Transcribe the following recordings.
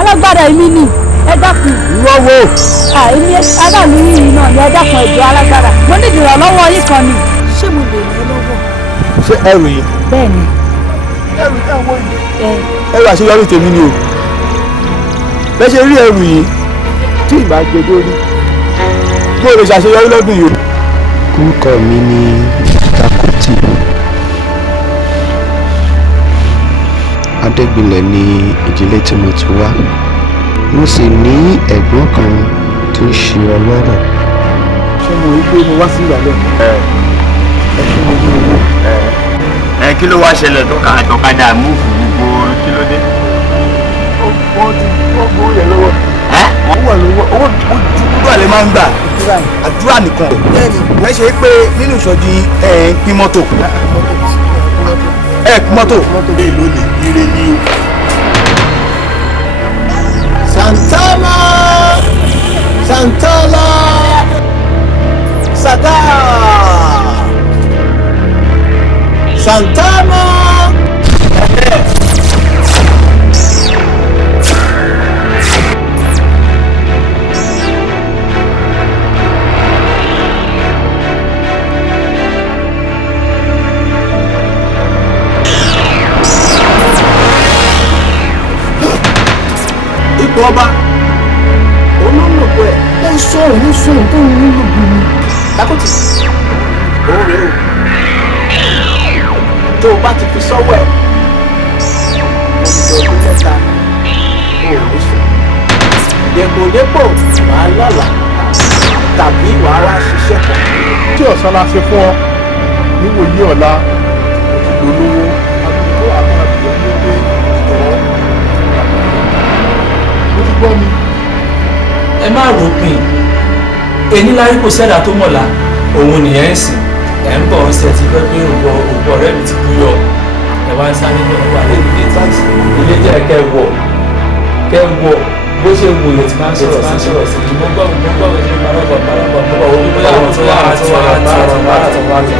alágbára èmi ni ẹ dákun. Lọ́wọ́. Èmi aráàlú yìí náà ni ẹ dákun ẹ̀jọ̀ alágbára. Mo ní ìrànlọ́wọ́ yín kan ni. Ṣé mo lè ràn lọ́wọ́? Ṣé ẹrù yìí? Bẹ́ẹ̀ni. Ẹrù tẹ́ wọ́n yìí. Ẹrù àṣeyọrí tèmi ni o. Bẹ́ẹ̀ ṣe rí ẹrù yìí tí ìbá gbé lórí. Mo lè ṣàṣeyọrí lọ́dún yìí o. Orúkọ mi ni Takuti. Adégbilẹ̀ ni ìdílé tí mo ti wá. Mo sì ní ẹ̀gbọ́n kan tó ń ṣe ọlọ́rọ̀. Ṣé mo rí pé mo wá sí ìgbàlẹ̀? Ẹ fún mi ní owó. Kí ló wá ṣẹlẹ̀ tọ́kadà múùfù gbogbo kí ló dé? Wọ́n ti gbogbo yẹn lọ́wọ́. Wọ́n wà lọ́wọ́ owó dúdú àlẹ́ máa ń gbà. Àdúrà nìkan. Ẹ ṣe pé nínú ìsọjí ẹ̀ ń pín mọ́tò. Ẹ pín mọ́tò. Bẹ́ẹ̀ lónìí ire ni o. Santana Santana Saga Santana. Ipò ọba olólùkọ ẹ̀ ó ń sọ̀rọ̀ tó ń nílò gbìmí. Takuti òun rèé o tó o bá ti fi sọ́wọ́ ẹ̀ ọdún mẹ́ta ó ò ní sùn. Dèpòdépò wàá lọ́la tàbí wàá wá ṣiṣẹ́ kan. Tí ọ̀sán la ṣe fún ọ níwòye ọ̀la òtún olówó àbúrò àwọn àbúrò ní ilé ìtọ́. Mo ti gbọ́ mi. Ẹ má ròpin ẹni lárí kò sẹ́dá tó mọ̀lá òun nìyẹn ń sìn ẹ̀ ń bọ̀ ń ṣe ti fẹ́ pé ògbọ́ ọ̀rẹ́ mi ti kú yọ ẹ̀ wá ń sáré lọ wà lẹ́nu ilé tí ilé jẹ́ kẹ́ wọ̀ bó ṣe wù yẹn ti máa ń sọ̀rọ̀ sí i mo gbọ́ bó ṣe parọ́bọ̀ òun bóyá àwọn tó wà àti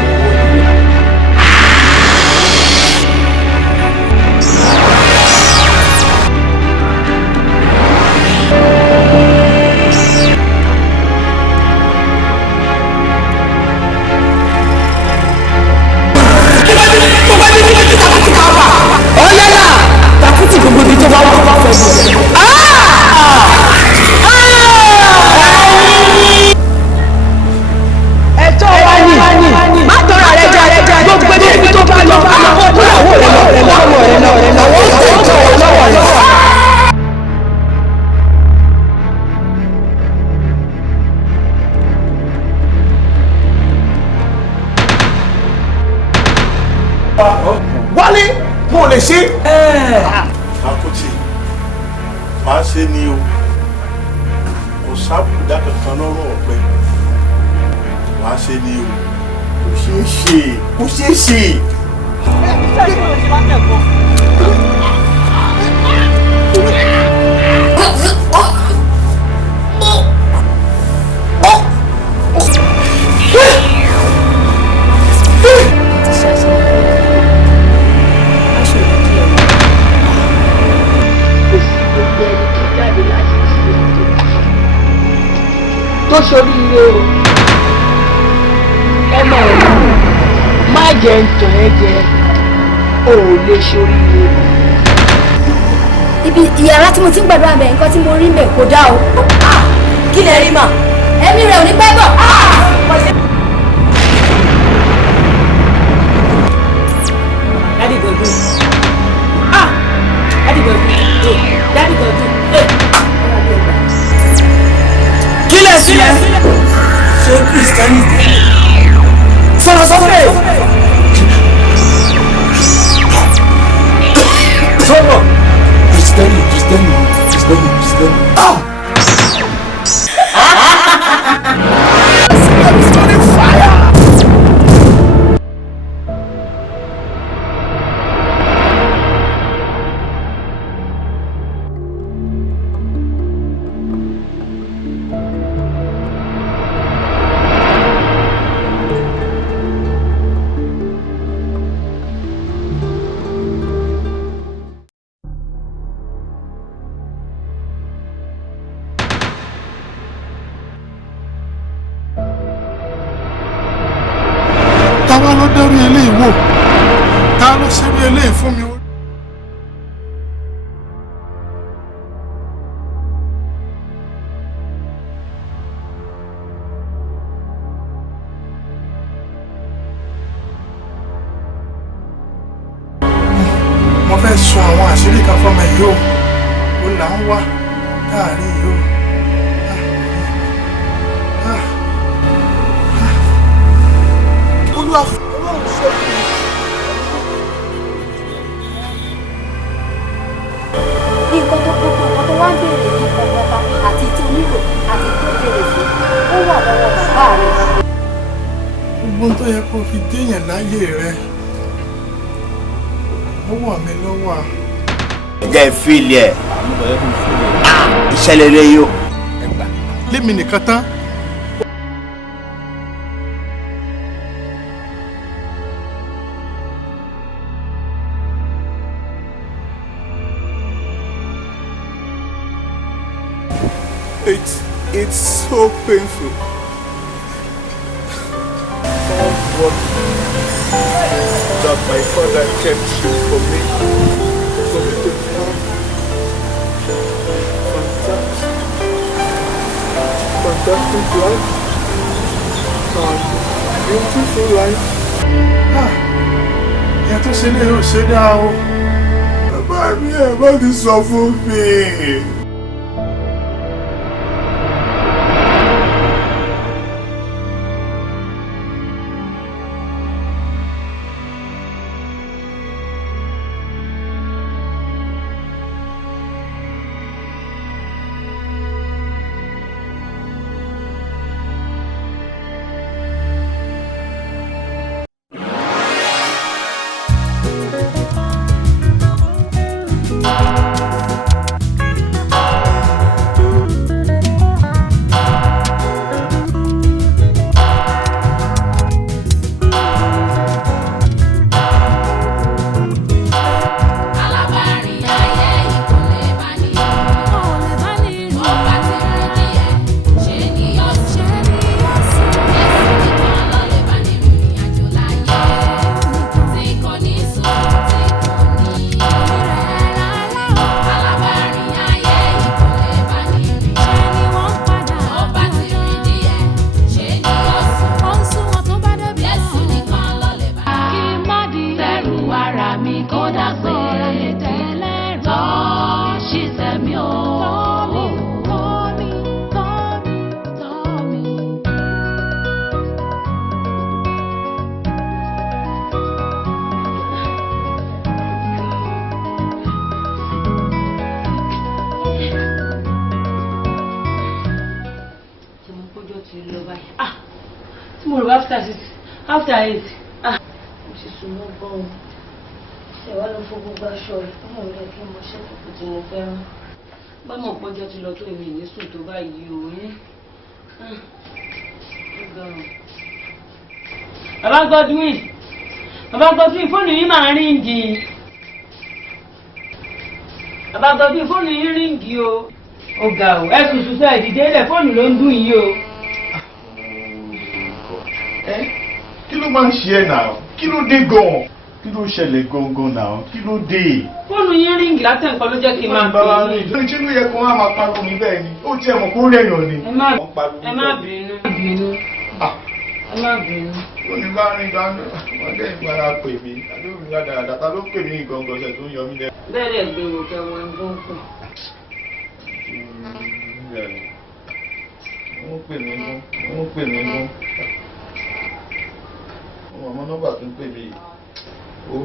Wálé mo lè ṣe. Takuti máa ṣe ni o kò sábùdá kankan lọ́rùn ọ̀pẹ máa ṣe ni o kò ṣeé ṣe. Tó ṣoríire o ọmọ rẹ má jẹ ntàn ẹ jẹ o ò lè ṣoríire. Ibi ìyàrá tí mo ti ń gbàdúrà bẹ̀ nǹkan tí mo rí bẹ̀ kò dá o. Kí lẹ rí mà? Ẹ̀mí rẹ̀ ò ní pẹ́ bọ̀. Daddy go do. Daddy go do. Daddy go do. Kí lẹ sí ẹ? Ṣé Kristẹni sọ̀rọ̀ sọ́fẹ̀? Sọ̀rọ̀ Kristẹni. dẹ́rù eléyìí wò ta ló ṣerú eléyìí fún mi. mo fẹ́ sọ àwọn àṣírí kan fọ́mọ yìí o ó là ń wá láàrin yìí o. olúwa ọlọ́run ṣe fún mi. nǹkan tó wá ń béèrè ní ọ̀pọ̀ta àti tó nílò àti tó béèrè fún ó wà lọ́wọ́ bàbá rẹ̀. gbogbo tó yẹ kó fi déèyàn láyé rẹ ó wà mí lọ́wọ́. ẹ jẹ́ ìfìlì ẹ̀ ìṣẹ̀lẹ̀ rẹ yóò. lémi nìkan tán. It's so painful. All what that my father kept for me to have fantastic life and beautiful life. Ìyá tó ṣe lè yóò ṣe dáa o. Bàbá mi ẹ̀ bá ti sọ fún mi. After 8. mo ti sùn mọ́ gan-an ṣe wá lọ fún gbogbo aṣọ rẹ̀ fún mọ̀ rẹ̀ kí mo ṣe kòkò tí mo fẹ́ràn. Bá mọ̀ pọ́jọ́ ti lọ tó èmi ní sùn tó báyìí o ní. Bàbá Godwin fóònù yìí máa ń ríǹgì. Bàbá Godwin fóònù yìí ríǹgì o. Ó ga o, ẹ sùn sùn sọ ìdìde ilẹ̀ fóònù ló ń dún yìí o. Kí ló máa ń ṣe ẹ́ náà? Kí ló dé gan-an? Kí ló ṣẹlẹ̀ gangan náà? Kí ló dé? Fóònù yín ríǹgì látẹ̀ nǹkan ló jẹ́ kí n máa pè é. Ṣé ló yẹ kó wá máa pariwo mi bẹ́ẹ̀ ni? Ó tiẹ̀ mọ̀ kó rẹ̀yàn ni. Ẹ má bínú. Ẹ má bínú. Ó ní bá rìn dáná, wọ́n dẹ̀ ìgbára pè mí. Àdéhùn mi dáadáa, ta ló pè mí gangan ṣẹ̀ tó ń yọ mí lẹ́nu. Bẹ́ẹ̀ dẹ̀ gbé wò kẹwọn ẹgbọ́n pè. Wọ́n pè mí gún. Ọmọ nọ́mbà tó ń pè mí ó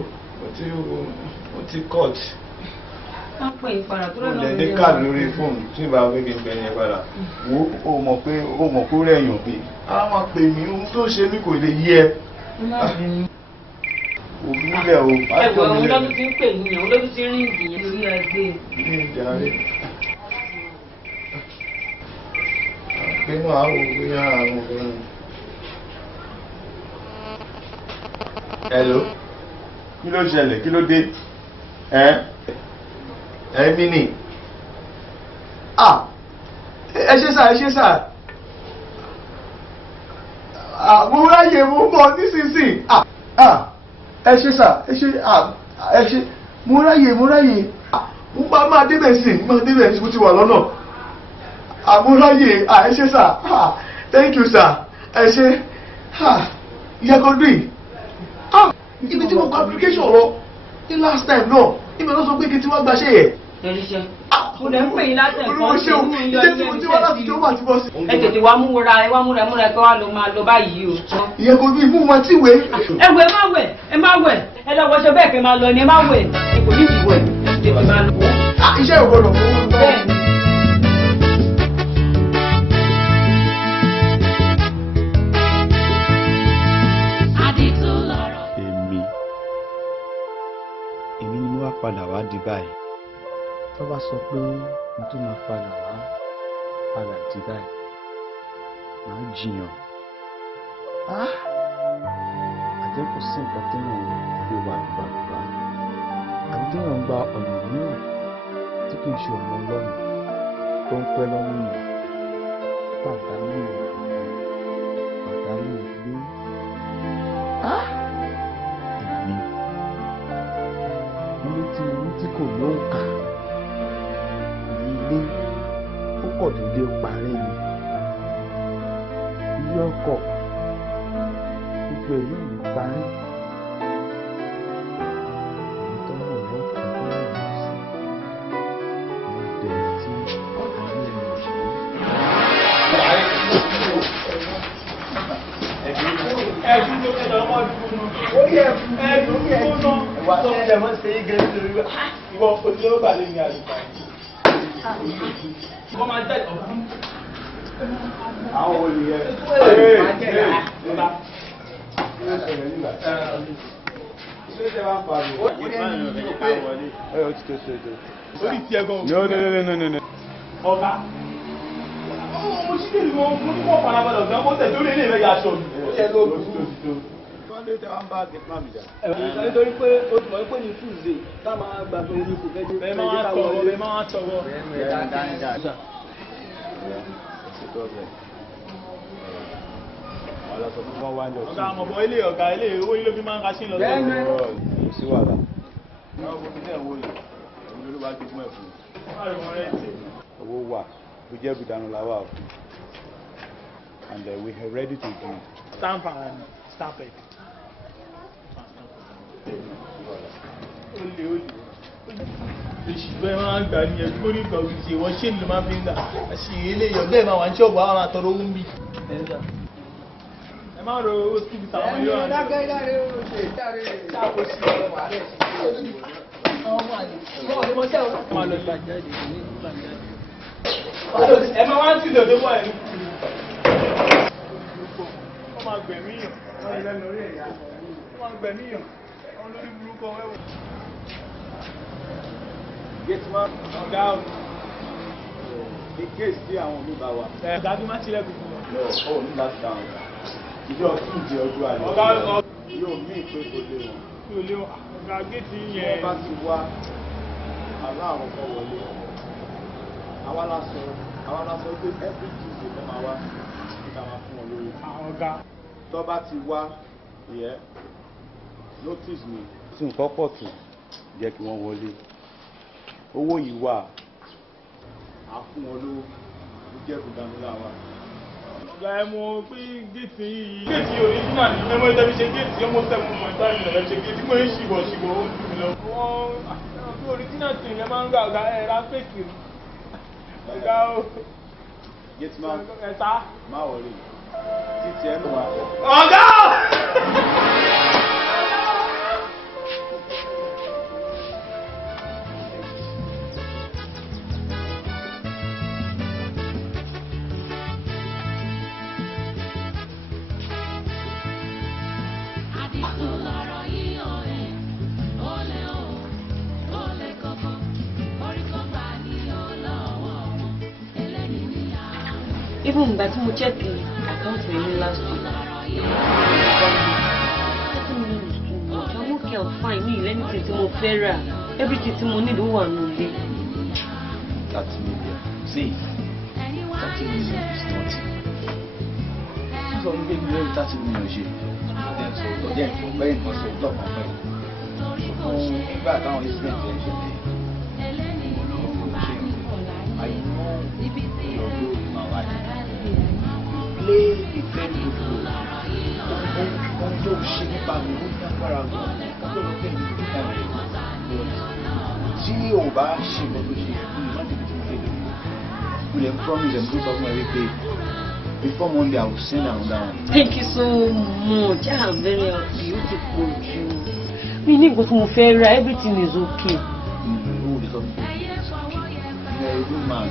ti cut. Wọ́n pè é padà tó lọ́nà mi. Ó lè dé káàdì lórí fóònù tí ìbá gbégbé ń bẹ yẹn padà. Wo ó mọ̀ kó rẹ̀yàn pé a máa pè mí ohun tó ṣe mí kò lè yé ẹ. Òbí nílẹ̀ o. Ẹ̀wọ̀ òun lọ́dún ti ń pè yín yẹn, òun lọ́dún ti ń ríǹgì yẹn lórí ẹgbẹ́. Ní ìjà rẹ̀. Àpinnu àwọn òbí àwọn obìnrin. Hello, kí ló ṣẹlẹ̀, kí ló dé? Ẹ̀mí ni. Ẹ ṣé sà. Mo ráyè mú bọ̀ nísinsìnyí. ẹ ṣe sà, ẹ ṣe mo ráyè mo máa débẹ̀ sí mo máa débẹ̀ sí mo ti wà lọ́nà. Mo ráyè ẹ ṣe sà, thank you sir, ẹ ṣe ìyá Godwin. Ibi tí mo kọ application lọ ní last time náà ibẹ̀ ló sọ pé kí tí wọ́n gbaṣẹ́ yẹ. Mo lè ń pè yín láti ẹ̀kọ́ Olúwo ṣe o, ìjẹ́ tí mo ti wá láti tó wà tí bọ́ sí. ẹ tètè wá múra ẹ kí wá lọ máa lọ báyìí o. Ìyá Godwin mú wọn tí wé. ẹ má wẹ̀ ẹ lọ wọṣọ bẹ́ẹ̀ kẹ́ máa lọ ni ẹ má wẹ̀ ẹ kò ní ìdìbò ẹ tètè máa lọ. Iṣẹ́ ìgbọ́dọ̀ fún wọn. bẹ́ẹ̀ ni. èmi ni mo wá padà wá di báyìí tó bá sọ pé mo tún máa padà di báyìí màá jiyàn àjẹ́ kò sí nǹkan téèyàn fi wà gbàgbà àbí téèyàn gba ọ̀nà mìíràn tí kì í ṣe ọ̀nà ọlọ́run tó ń pẹ́ lọ́rùn yìí pàdánù ilé ilé tí mo ní tí kò lóǹkà ilé ó kọ̀ déédéé parí ni ilé ọkọ̀ gbogbo ìlú mi parí èyí tó ń wọ̀ lọ́kàn tó ń wọ̀ sí mo bẹ̀rẹ̀ tí ọ̀gá mi ò ṣe. ẹ̀dùn tó kẹ́lẹ̀ ọmọ ìdúró náà ó yẹ ẹ̀dùn tó náà wà tó ń tẹ̀mọ́ sí gẹ́gẹ́ lórí rẹ̀ ìwọ òtí ó bà lè ní àyíká wọ́n máa jẹ́ ọ̀gá àwọn olùyẹ orí tí ẹ gan ọ̀gá mo ṣí kí mo ní wọ́n farabalẹ̀ ọ̀gá mo tẹ̀ tó lé lè rẹ̀ yà aṣọ mi ó yẹ ló nítorí pé o ti mọ̀ pé ní Tuesday tá máa gbà tó ní kò fẹ́ dé ẹ máa tọwọ́ ọ̀gá àmọ̀bọ̀ ilé ọ̀gá ilé owó ilé fi máa ń kaṣí lọ sí wàhálà owó wà ó jẹ́ bùdánù láwà o and we are ready to do stamp and stamp it ìṣùgbọ́n máa ń gbà ní ẹgbẹ́ onígbà òṣìṣẹ́ wọ́n ṣe ló máa fi ń gbà àṣì ilé èèyàn bẹ́ẹ̀ máa wà ní ṣọ́ọ̀bù àwọn àtọrọ owó ń bì ẹ máa ro owó síbi tàwọn ilé ọ̀rẹ́ ẹ máa wá ń tìlẹ̀ tó wà ní wọ́n máa gbẹ̀míyàn wọ́n máa gbẹ̀míyàn wọ́n lórí burúkọ wẹ́wọ̀ gateman ọ̀gá in case tí àwọn omi bá wà. ọ̀gá tó má tilẹ̀ kùkù lọ. ó ní láti dáhùn ìjọ túnjẹ ọjọ́ àlẹ́ yóò mí ìpé kò lé wọn. kí o lé wọn ọ̀gá géètì yẹn. wọ́n bá ti wá aláàrùn kan wọlé àwa la sọ pé every Tuesday ló máa wá níta máa fún wọn lórí. ọ̀gá tó bá ti wá notice me tí nǹkan pọ̀ tó jẹ́ kí wọ́n wọlé owó yìí wà á fún wọn lówó ó jẹ́ ìdánilá wa. ọ̀gá ẹ mọ̀ pé géètì original ní mẹ́mọ́ ìtẹ́bí ṣe géètì ọmọ sẹ́mu mọ̀ ìtàrí rẹ̀ ṣe géètì mọ̀ ìṣìbọ̀ ó ń dùn lọ. wọ́n original tí ìyẹn máa ń gbà ọ̀gá ẹ̀ ra fèkì ọ̀gá ó. gateman má wọlé títí ẹnu wa. ọ̀gá. Even ìgbà tí mo check account mi last week. I'm okay, I'm fine. Mi ìlẹ́ anything tí mo fẹ́ rà. Everything tí mo need ó wà nù ilé. That's media. See, 30 million is nothing. sọ wípé mi lórí 30 million ṣe ọdẹ sọ bẹ́ẹ̀ nǹkan sọ lọ́kàn pẹ́ fún nígbà táwọn incident yẹn ṣẹlẹ̀ àyìnbó ìlọ́gbó màwá play a very good role ohun tó ṣe nípa mi ó ní agbára gan ọlọ́run tẹ̀ mí nípa rẹ̀ tí o bá ṣe nǹkan tó ṣe yẹ kí má tètè tí mo fẹ́ lè mo lè promise ẹ̀ mo sọ fún ẹ wípé before Monday I will send another one. Thank you so much. I am very happy. Ó ti pọ̀ jù. Mi ní nǹkan tí mo fẹ́ ra, everything is okay. No, it's okay. You are a good man.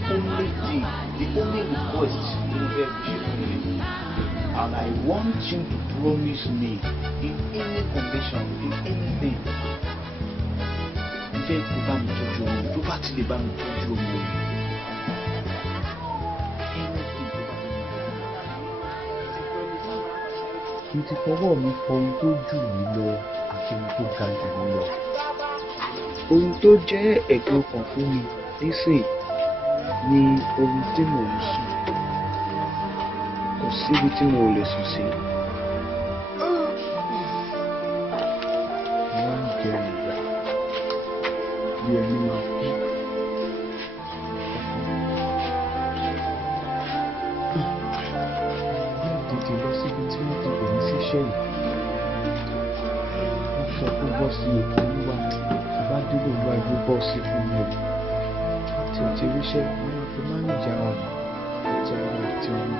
The only request you have and I want you to promise me in any condition, in anything. If you bá mi tọ́jú ọmọ, tó bá ti lè bá mi tọ́jú ọmọ yìí. Mo ti fọwọ́ mi fọ ohun tó jù mí lọ àti ohun tó ga jù mí lọ. Ohun tó jẹ́ ẹ̀dùn ọkàn fún mi nísìnyí ni ohun tí mò ń sùn. Kò síbi tí mo lè sùn sí. Wọ́n ń jẹ ìgbà bí ẹni máa kú. Wọ́n tètè lọ síbi tí wọ́n ti pè mí síṣẹ́ yìí. Wọ́n sọ pé bọ́ sí èkó wíwá tí bá dúró wá ibi bọ́ sí fún mi. Tètè ríṣẹ́ wọ́n máa fi mánéjà wọn àti àwọn àti wọn.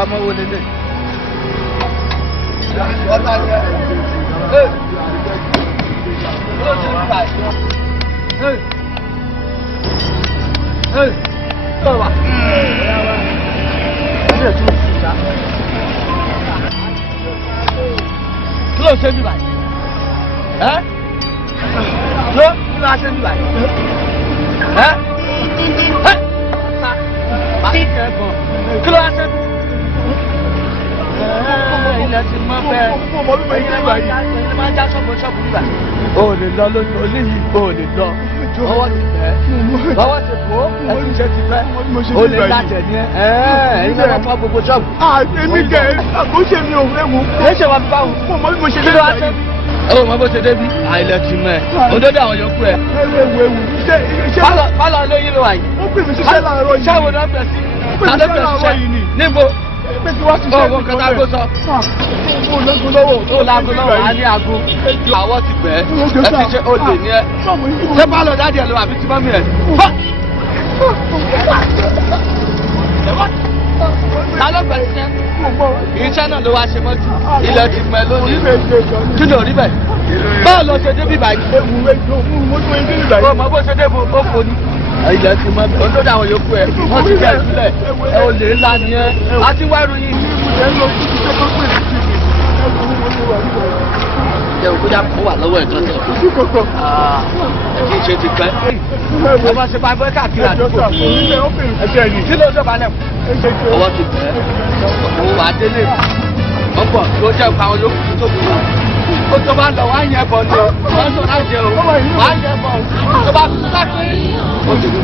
Ọmọ wo lélẹ̀? Ọ̀tá ni ẹ̀. Ó ṣe ń ta ìjọ. Bọ̀ wá. Ó ṣe tún ìjà. Kí ló ṣe bí báyìí? Ẹ́ ló kí ló ṣe bí báyìí? Ẹ́ bá kẹ́kọ̀ọ́ kí ló ṣe bí? Ilẹ̀ ti mọ́ bẹ́ẹ̀. Ọmọ bíbẹ̀ yìí nígbà yìí. Ilé máa ń já ṣọ́ọ̀bù nígbà. O ò lè lọ lójú oníyìí, o ò lè lọ. Ọwọ́ ti bẹ̀ ẹ́. Ọwọ́ ti kó. Ẹtí ṣe ti fẹ́. O lè dájẹ̀ ní ẹ. Ẹ̀yin náà wọ́n fọ́ gbogbo ṣọ́ọ̀bù. Èmi kẹ̀ àkóṣe mi ò fẹ́ mu. Ilé ṣe wà bá wù. Ọmọ bí mo ṣe dé bá yìí. Ó mọ bó ṣe débi. Àìlẹ̀ ti mẹ́. Òdodo àwọn yòókù ẹ̀. Ewu. Pálọ̀ lóyún ló wà yìí. Ó pè mí síṣẹ́ láàárọ̀ yìí. Ṣáwo ló ń bẹ̀ sí? Níbo? pé kí wọ́n ṣiṣẹ́ ọwọ́ kan lágbo sọ. mo lọ́gùn lọ́wọ́. ó lágbo lọ́wọ́ á ní aago. àwọ̀ ti bẹ̀ ẹ́ ti ṣe olè ní ẹ. ṣé bá lọ dáadé ẹ lọ àbí ti mọ́mí ẹ. ta ló bẹ̀ ṣiṣẹ́? iṣẹ́ náà ló wá ṣe mọ́jú. ilẹ̀ ti mọ ẹ lónìí. kí ló rí bẹ́ẹ̀? báwo lọ ṣe débí báyìí? ó mọ bó ṣe dé bó ó fò ní. ilẹ̀ ti mọ ẹ lórí àwọn yòókù ẹ wọ́n ti bẹ̀ sílẹ̀ ẹ ò lè ńlá ni ẹ a ti wá ìròyìn. jẹ́ òkú dá kó wà lọ́wọ́ ẹ̀kan tẹ̀. kì í ṣe ti pẹ́. ẹ bá ṣe bá bẹ́ káàkiri àdúgbò. kí ló dé balẹ̀ mọ́? ọwọ́ ti bẹ̀ ẹ́ owó wa délé ọ̀pọ̀ ló jẹ́ pa àwọn yòókù tó kù náà. ó tó bá lọ wá yẹn bọ̀ ni o wọ́n sọ láti jẹ o wá yẹn bọ̀ tó bá tún láti ó ti kú.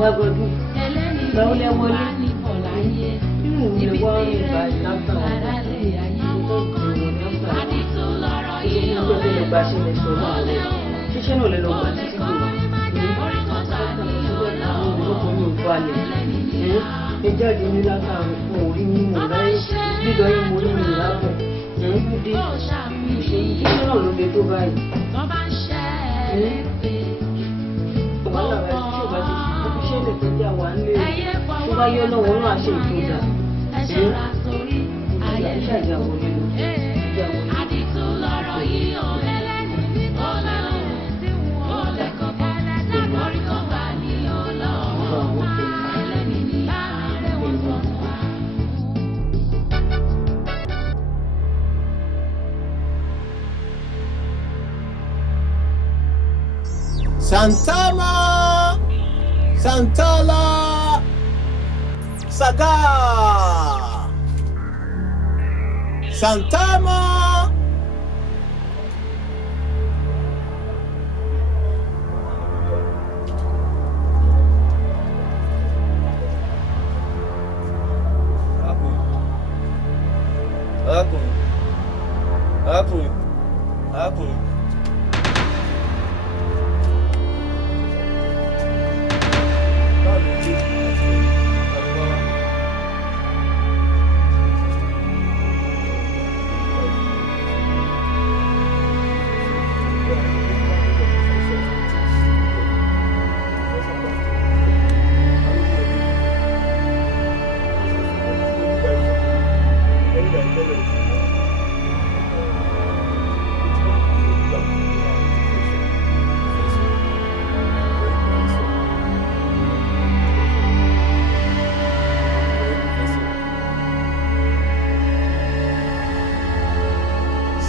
Lágbọ́dún, lọ́wọ́ lẹ́wọ́lé, nínú ìwé wá ń bá ìlànà ìgbà ṣẹlẹ̀ sọ̀rọ̀ ṣíṣẹ́ náà lè lọ gbà títí gbò ọkùnrin ò balẹ̀ ẹ jáde ní látàrí fún orí mímọ̀ láyé lílọ yín mo rí mi lábọ̀ dé ṣíṣẹ́ náà ló lè tó báyìí. Wàhálà rẹ̀ tí ò bá ti ṣe lè tó jà wá nílé tó bá yọ lọ́wọ́ náà ṣe ìtòdà ìṣàjàwọ̀ nínú Santama, Santala, Saga, Santama. Aku.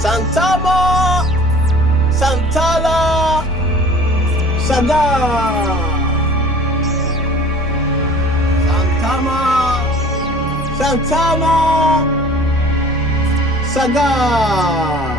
Santama, Santala, Saga. Santama, Santama, Saga.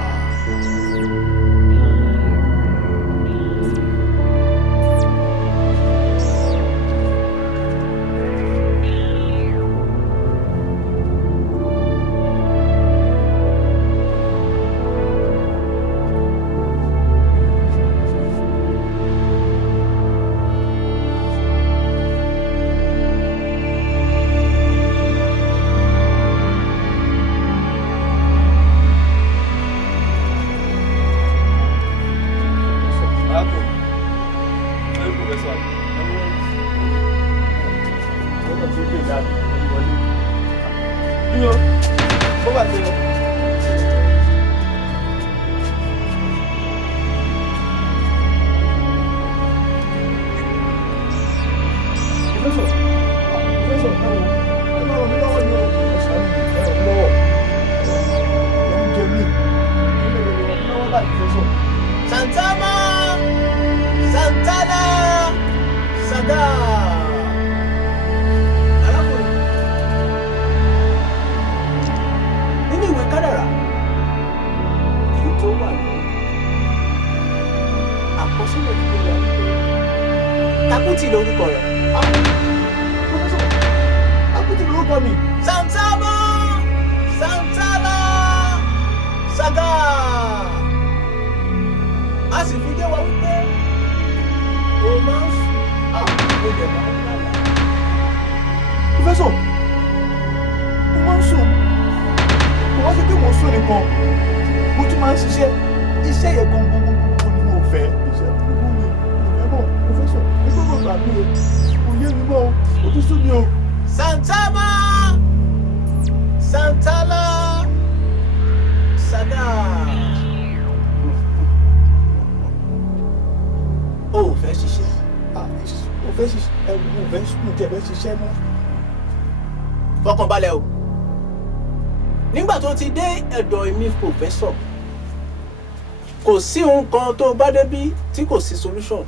Santama, Santana, Saga. Arákùnrin. lórúkọ rẹ̀. Professor, Takuti lórúkọ mi. Santama Santala Saga. A sì fi yé wa wípé o máa ń sùn o dẹ̀ máa ń lálàá. Professor, mo máa ń sùn. Mo wá sí pé mo sùn nìkan. Mo tún máa ń ṣiṣẹ́. Iṣẹ́ yẹn gbogbo ni mo fẹ́. Iṣẹ́ gbogbo mi ò fẹ́ mọ̀. Professor, ẹgbẹ́ mo gbà mí o. Kò yé mi mọ́ o. Ó tún sún mi o. Santama Santala Saga. O ò fẹ́ ṣiṣẹ́. Mo fẹ́ ṣiṣẹ́. Mo fẹ́ sùn tẹ̀ fẹ́ ṣiṣẹ́ mọ́. Fọkàn balẹ̀ o. Nígbà tó ti dé ẹ̀dọ̀ èmi pòfẹ́sọ̀, kò sí ohun kan tó bá débí tí kò sí solution.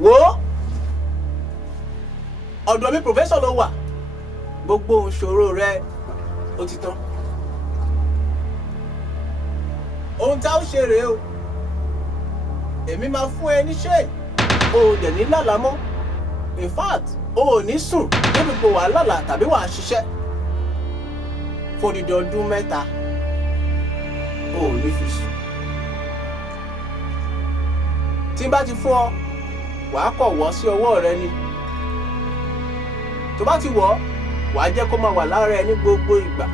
Wo ọ̀dọ̀ mi pòfẹ́sọ̀ ló wà, gbogbo ìṣòro rẹ ó ti tán. Ohun tá ó ṣe rèé o, èmi máa fún ẹ ní ṣe o ò dẹ̀ ní lálàá mọ́. In fact, o ò ní sùn débi pé wàá lálàá tàbí wàá ṣiṣẹ́ fún odidi ọdún 3. O ò ní fi sùn. Tí n bá ti fún ọ, wàá kọ̀ wọ́ sí ọwọ́ rẹ ni. Tó bá ti wọ̀, wàá jẹ́ kó máa wà lára ẹ ní gbogbo ìgbà.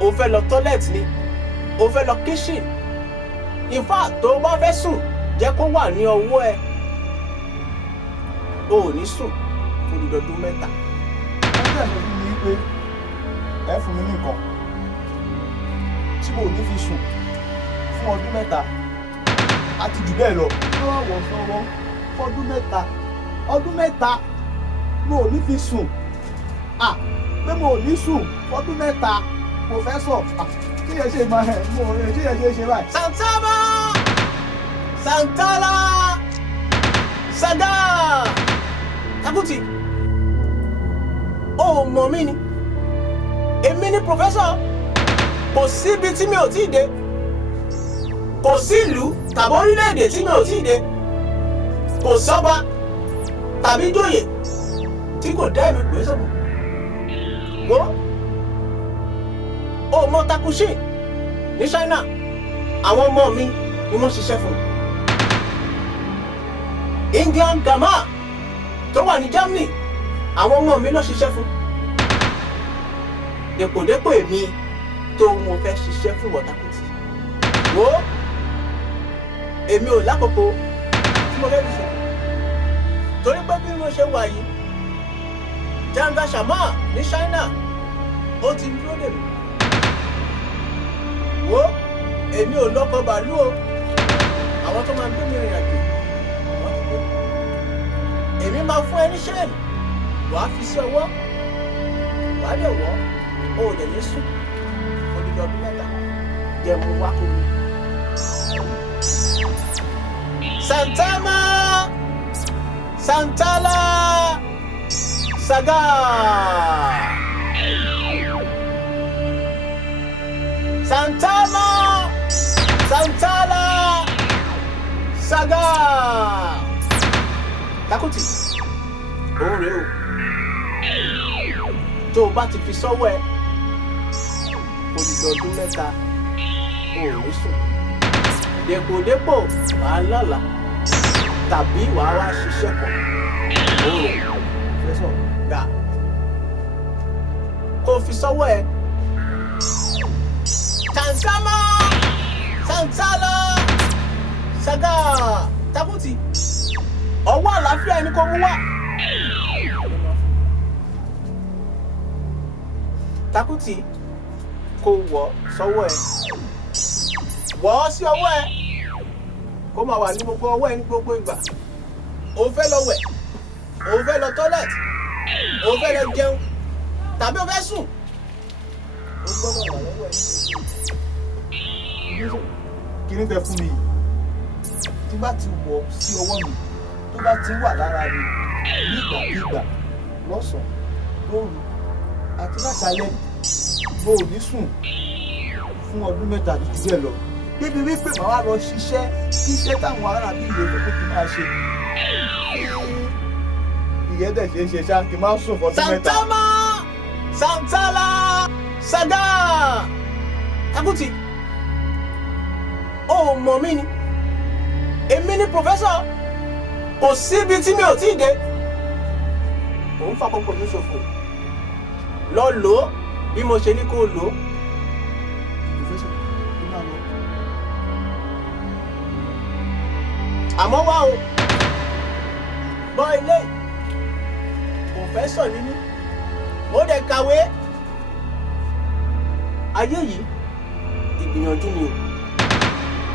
O fẹ́ lọ toilet ni, o fẹ́ lọ kitchen. In fact, tó o bá fẹ́ sùn, jẹ́ kó wà ní ọwọ́ ẹ. O ò ní sùn fún odidi ọdún 3. Ẹgbẹ́ mi ní pé ẹ fún mi ní nǹkan tí mo ò ní fi sùn fún ọdún 3 àti jù bẹ́ẹ̀ lọ. Lọ́wọ́ sọ́wọ́ fọdún 3. Ọdún 3 mo ò ní fi sùn. Pé mo ò ní sùn fọdún 3. Professor, kí yẹn ṣe máa ẹ̀ mo rẹ̀ kí yẹn ṣe báyìí. Santama Santala Saga. Takuti, o mọ̀ mí ni. Èmi ni pòfẹ́sọ̀. Kò síbi tí mi ò tíì dé. Kò sí ìlú tàbí orílẹ̀-èdè tí mi ò tíì dé. Kò sọ́ba tàbí jóyè tí kò dá èmi pè sọ́mọ̀. Wo o mọ̀ Takushi ní China, àwọn ọmọ mi ni wọ́n ṣiṣẹ́ fún mi. Indian Gama tó wà ní Germany, àwọn ọmọ mi ló ṣiṣẹ́ fún. Dèpòdépò èmi tó mo fẹ́ ṣiṣẹ́ fún Takuti. Wo èmi ò lákòókò tí mo fẹ́ fi ṣe. Torí pé bí mo ṣe wà yìí, Janga Shama ní China ó ti dúró dè mí. Wo èmi ò lọ́kọ̀ bàálù o. Àwọn tó máa ń gbé mi rìn àjò wọ́n ti dé. Èmi máa fún ẹ ní ṣẹ́ẹ̀lì, wàá fi sí ọwọ́, wàá dẹ̀ wọ́, o ò dẹ̀ ní sùn odidi ọdún 3. Jẹ́ mo wá kó mi. Santama Santala Saga. Santama Santala Saga. Takuti, òun rèé o. Tó o bá ti fi sọ́wọ́ ẹ odidi ọdún 3, o ò ní sùn. Dèpòdépò wàá lálàá tàbí wàá wá ṣiṣẹ́ kan. Professor, gbà kó o fi sọ́wọ́ ẹ. Santama Santala Saga. Takuti, ọwọ́ àlàáfíà ẹni kò mú wá. Takuti, kó wọ̀ sọ́wọ́ ẹ. Wọ̀ ọ́ sí ọwọ́ ẹ. Kó máa wà ní gbogbo ọwọ́ ẹ ní gbogbo ìgbà. O fẹ́ lọ wẹ̀, o fẹ́ lọ toilet, o fẹ́ lọ jẹun, tàbí o fẹ́ sùn. O gbọ́dọ̀ wà lọ́wọ́ ẹ. Kí ni tẹ fún mi? Tí bá ti wọ̀ sí ọwọ́ mi, tó bá ti wà lára mi nígbàkígbà, lọ́sàn-án, lóru àti láṣálẹ́, mo ò ní sùn fún ọdún 3 àti jù bẹ́ẹ̀ lọ. débi wípé màá wá lọ ṣiṣẹ́ kí iṣẹ́ táwọn ará bí ìlú tó kí máa ṣe. ìyẹn dẹ̀ ṣe é ṣe ṣá kí n má sùn fọ́dún mẹ́ta. Santama Santala Saga Akuti ó mọ̀ mí ni èmi ni pòfẹ́sọ̀ kò síbi tí mi ò tí ì dé òun fàkókò mi ṣòfò lọ lò ó bí mo ṣe ní kó lò ó. àmọ́ wá o gbọ́ ilé pòfẹ́sọ̀ ni mí mo dẹ̀ kàwé ayé yìí ìgbìyànjú ni o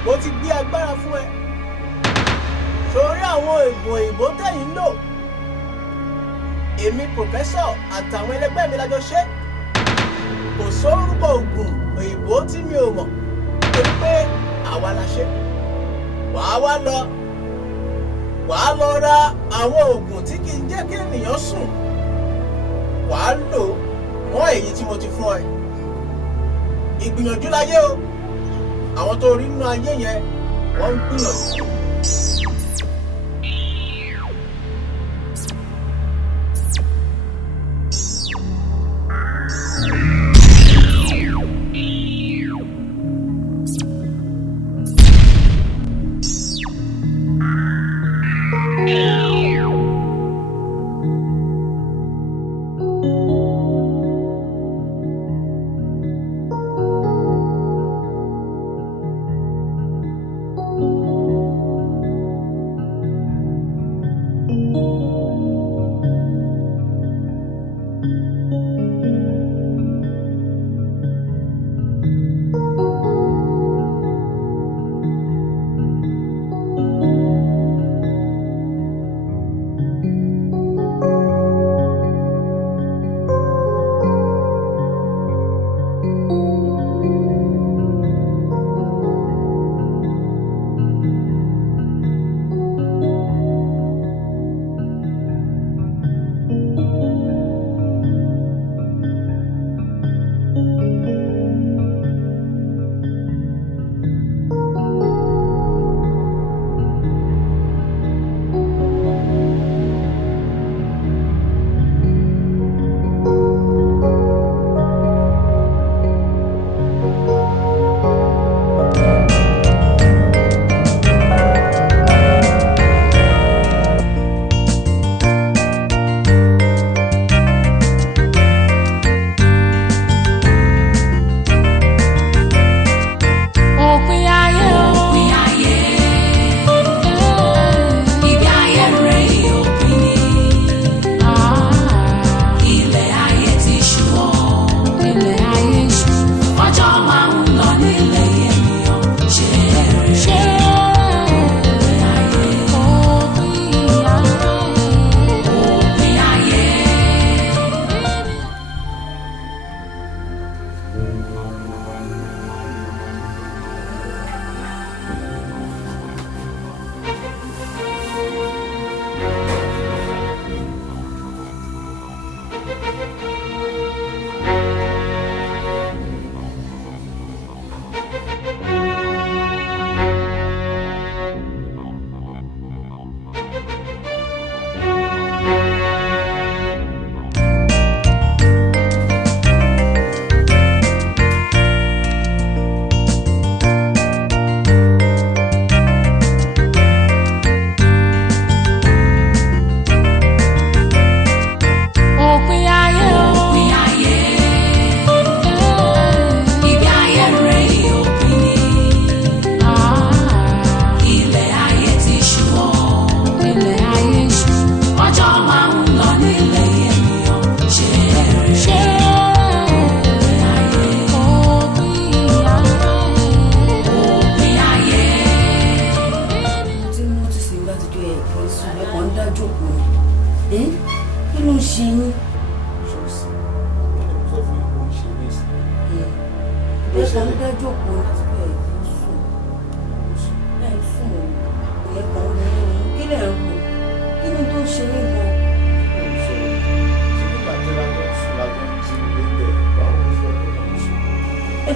mo ti gbé agbára fún ẹ sórí àwọn ìbò ìbò tẹ̀yìn lò èmi pòfẹ́sọ̀ àtàwọn ẹlẹgbẹ́ mi lájọ ṣe kò sórúkọ ògùn òyìnbó tí mi ò mọ̀ torí pé àwa la ṣe wàá lọ ra àwọn ògùn tí kì í jẹ́ kí ènìyàn sùn wàá lò mọ́ èyí tí mo ti fún ẹ ìgbìyànjú láyé o àwọn tó rí nínú ayé yẹn wọ́n ń gbìyànjú.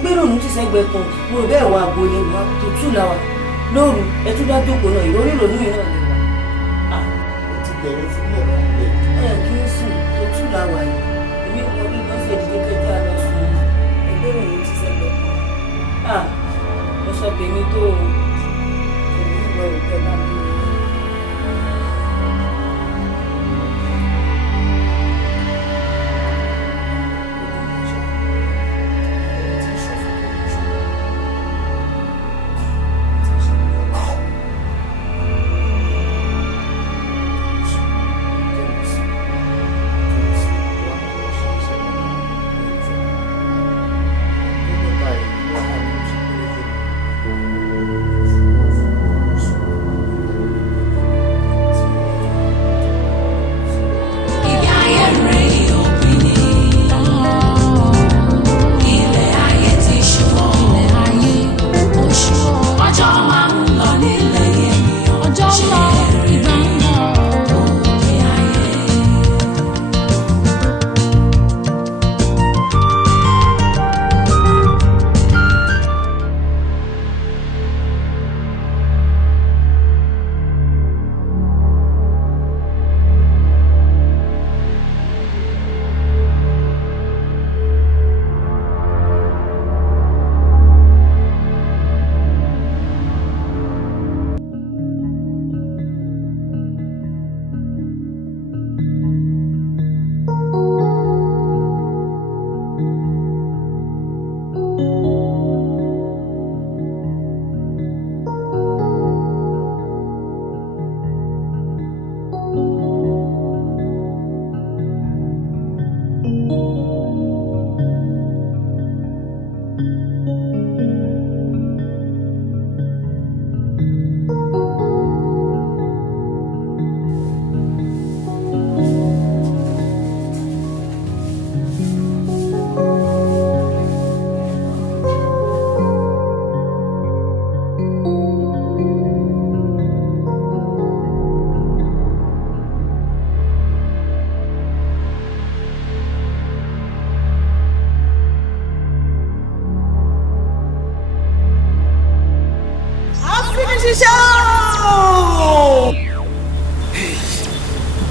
gbé ìrònú ti sẹ́gbẹ̀ẹ́ kan mo rò bẹ́ẹ̀ wá agboolé wa tó tù láwa lóru ẹ tún dá jókòó náà ìrònú yìí náà lè wà. ó ti bẹ̀rẹ̀ sílẹ̀ náà lẹ̀. ẹ kí n sùn tó tù láwa yìí ìwé ọkọ ní ìgbọ́nsẹ̀ ìdílé kẹjá lọ sùn ẹgbẹ́ ìrònú ti sẹ́gbẹ̀ẹ́ kan. mo sọ tèmi tó o èmi ń lọ òkè bá mi.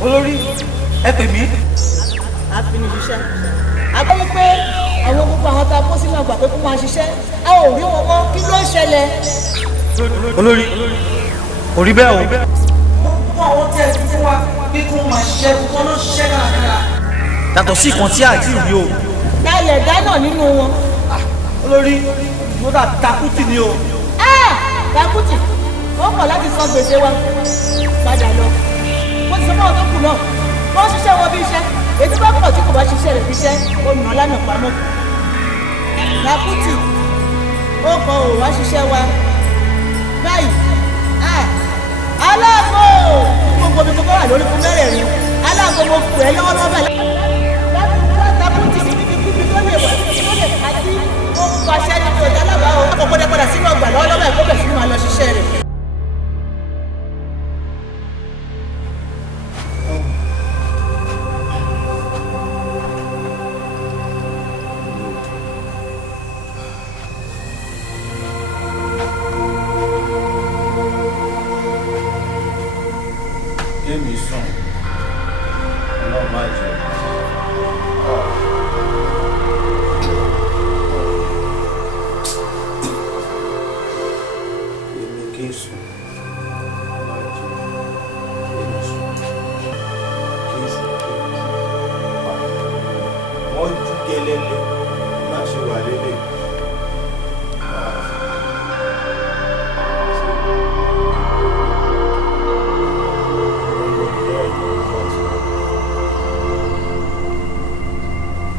olórí ẹ pè mí. a fi ní ṣiṣẹ́ a gbọ́ pé àwọn gbogbo àwọn tá a kó sínú àgbà pé kó máa ṣiṣẹ́ a ò rí wọn mọ́ kí ló ń ṣẹlẹ̀. olórí kò rí bẹ́ẹ̀ o. gbogbo àwọn tẹ̀ ẹ́ fún wa bí kò máa ṣiṣẹ́ kó ló ṣiṣẹ́ dáradára. yàtọ̀ sí ìkan tí àti rí o. lálẹ́ dáná nínú wọn. olórí mo dà takuti ni o. takuti wọ́n kọ̀ láti san gbèsè wa padà lọ wọ́n ti sọ fún àwọn tó kù náà wọ́n ṣiṣẹ́ wọn bí iṣẹ́ ètò bá pọ̀ tí kò bá ṣiṣẹ́ rẹ̀ bí iṣẹ́ ó nà án lánàá pamọ́. takuti ó kọ ò wá ṣiṣẹ́ wa báyìí aláàbò gbogbo mi tó bá wà lórí fún mẹ́rẹ̀ẹ̀rin aláàbò mo fò ẹ́ lọ́wọ́lọ́wọ́ báyìí láti wá takuti níbi tó lè wà tó lè ká sí ó pàṣẹ ní ọjà alábàá o àkọ́kọ́ dẹ́ padà sínú ọgbà lọ́wọ́lọ́wọ́ ẹ̀ kó bẹ̀ sínú máa lọ ṣiṣẹ́ rẹ̀. Kémi sùn, ọlọ́run máa jẹ. Èmi kì í sùn, máa jẹ. Èmi sùn, kì í sùn. Wọ́n jú gẹ́lẹ́lẹ́, má ṣe wà lélẹ̀.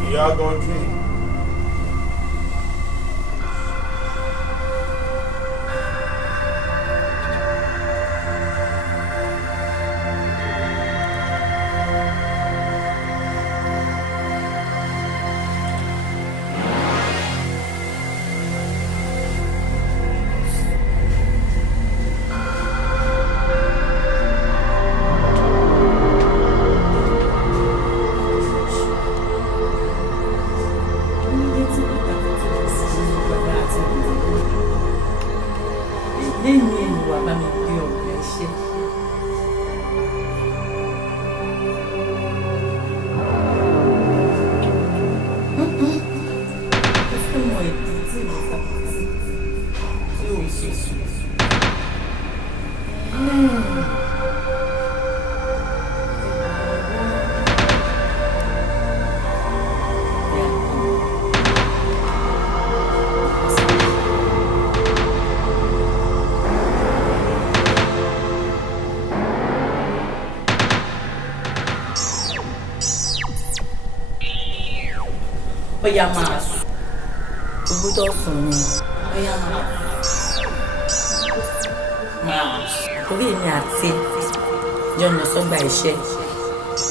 Ìyá gan dream. Bóyá máa sùn. O gbọ́dọ̀ sùn ni. Bóyá máa sùn. Orí èmi àti jọ lọ sọ́gbà iṣẹ́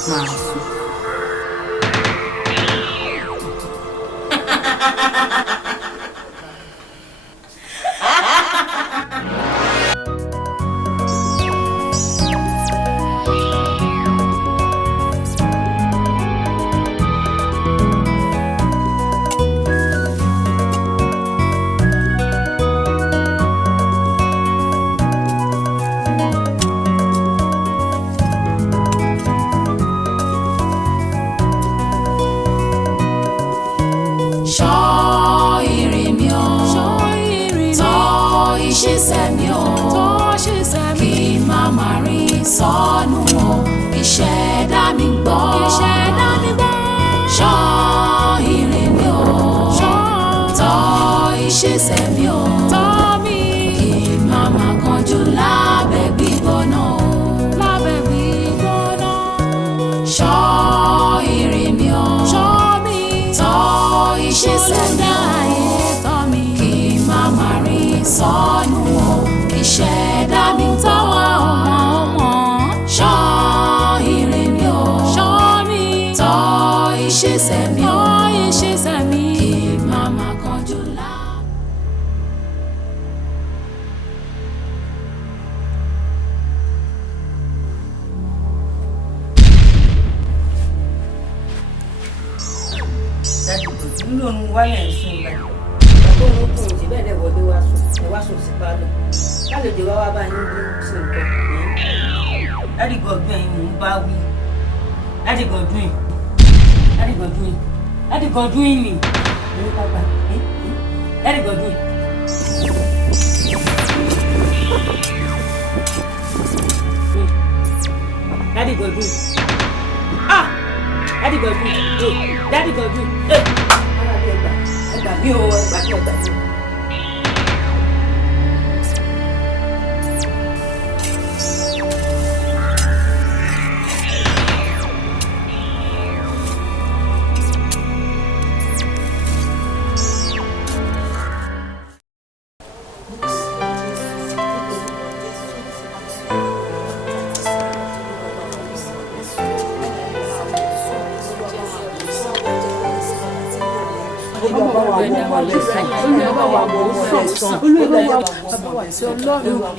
máa sùn. Sọnù o, ìṣẹ̀dá mi gbọ́. Ṣọ́ ìrìn mi o, tọ́ ìṣẹ̀ṣẹ̀ mi o, kí n má má kánjú lábẹ́ gbígbóná o. Ṣọ́ ìrìn mi o, tọ́ ìṣẹ̀ṣẹ̀ mi o, kí n má má rìn sọnù o, ìṣẹ̀dá mi tọ́wọ́ ọmọ. Ṣọ́ ìrìn mi o, tọ́ ìṣẹ̀ṣẹ̀ mi o, kí n má má kánjú lá. Dájú kò tí ń lòun wálẹ̀ ń sùn báyìí. Ìgbà tó ń kún ìdí bẹ́ẹ̀ dẹ̀ wọlé wá sùn sí pálọ̀. Lálejò wá bá yín bí sí nǹkan. Daddy Godwin ẹ̀yin mò ń bá wí. Daddy Godwin ni ní pápá. Daddy Godwin. Daddy Godwin. Ah! Daddy Godwin. Daddy Godwin. Ẹgbà mi o, ẹgbà mi.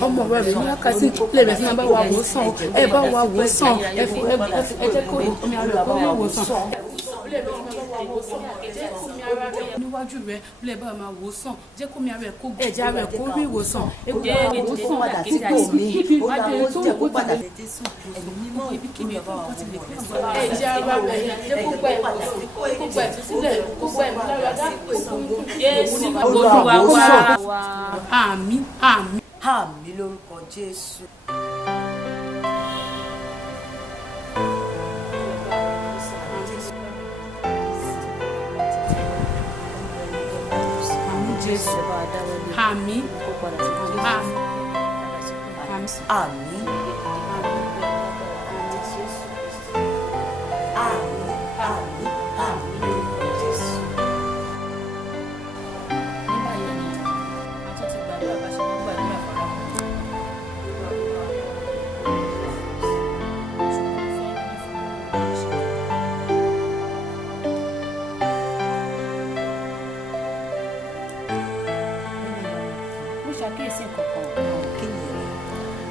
ọmọ rẹ rẹ ní wákàtí lè bẹ sí bá wa wò sàn ẹ bá wa wò sàn ẹ jẹ́ kó omi ara rẹ kó má wò sàn. níwájú rẹ lè bá máa wò sàn jẹ́ kó omi ara rẹ kó ẹ̀jẹ̀ ara rẹ kó rí ìwòsàn. ìwòsàn padà tí kò ní ó dá ó jẹ́ kó padà ibikíbi ẹ̀kọ́ ti lè pẹ́ sí ẹ̀jẹ̀ ara rẹ jẹ́ kó gbà ìtúsílẹ̀ kó gbà ìmúláradá. Jésù Olúwa wa. Àmín. Àmín lórúkọ Jésù. Jésù bá a dáwọ́ lé. Àmín. Kó padà sí Jésù. Àmín.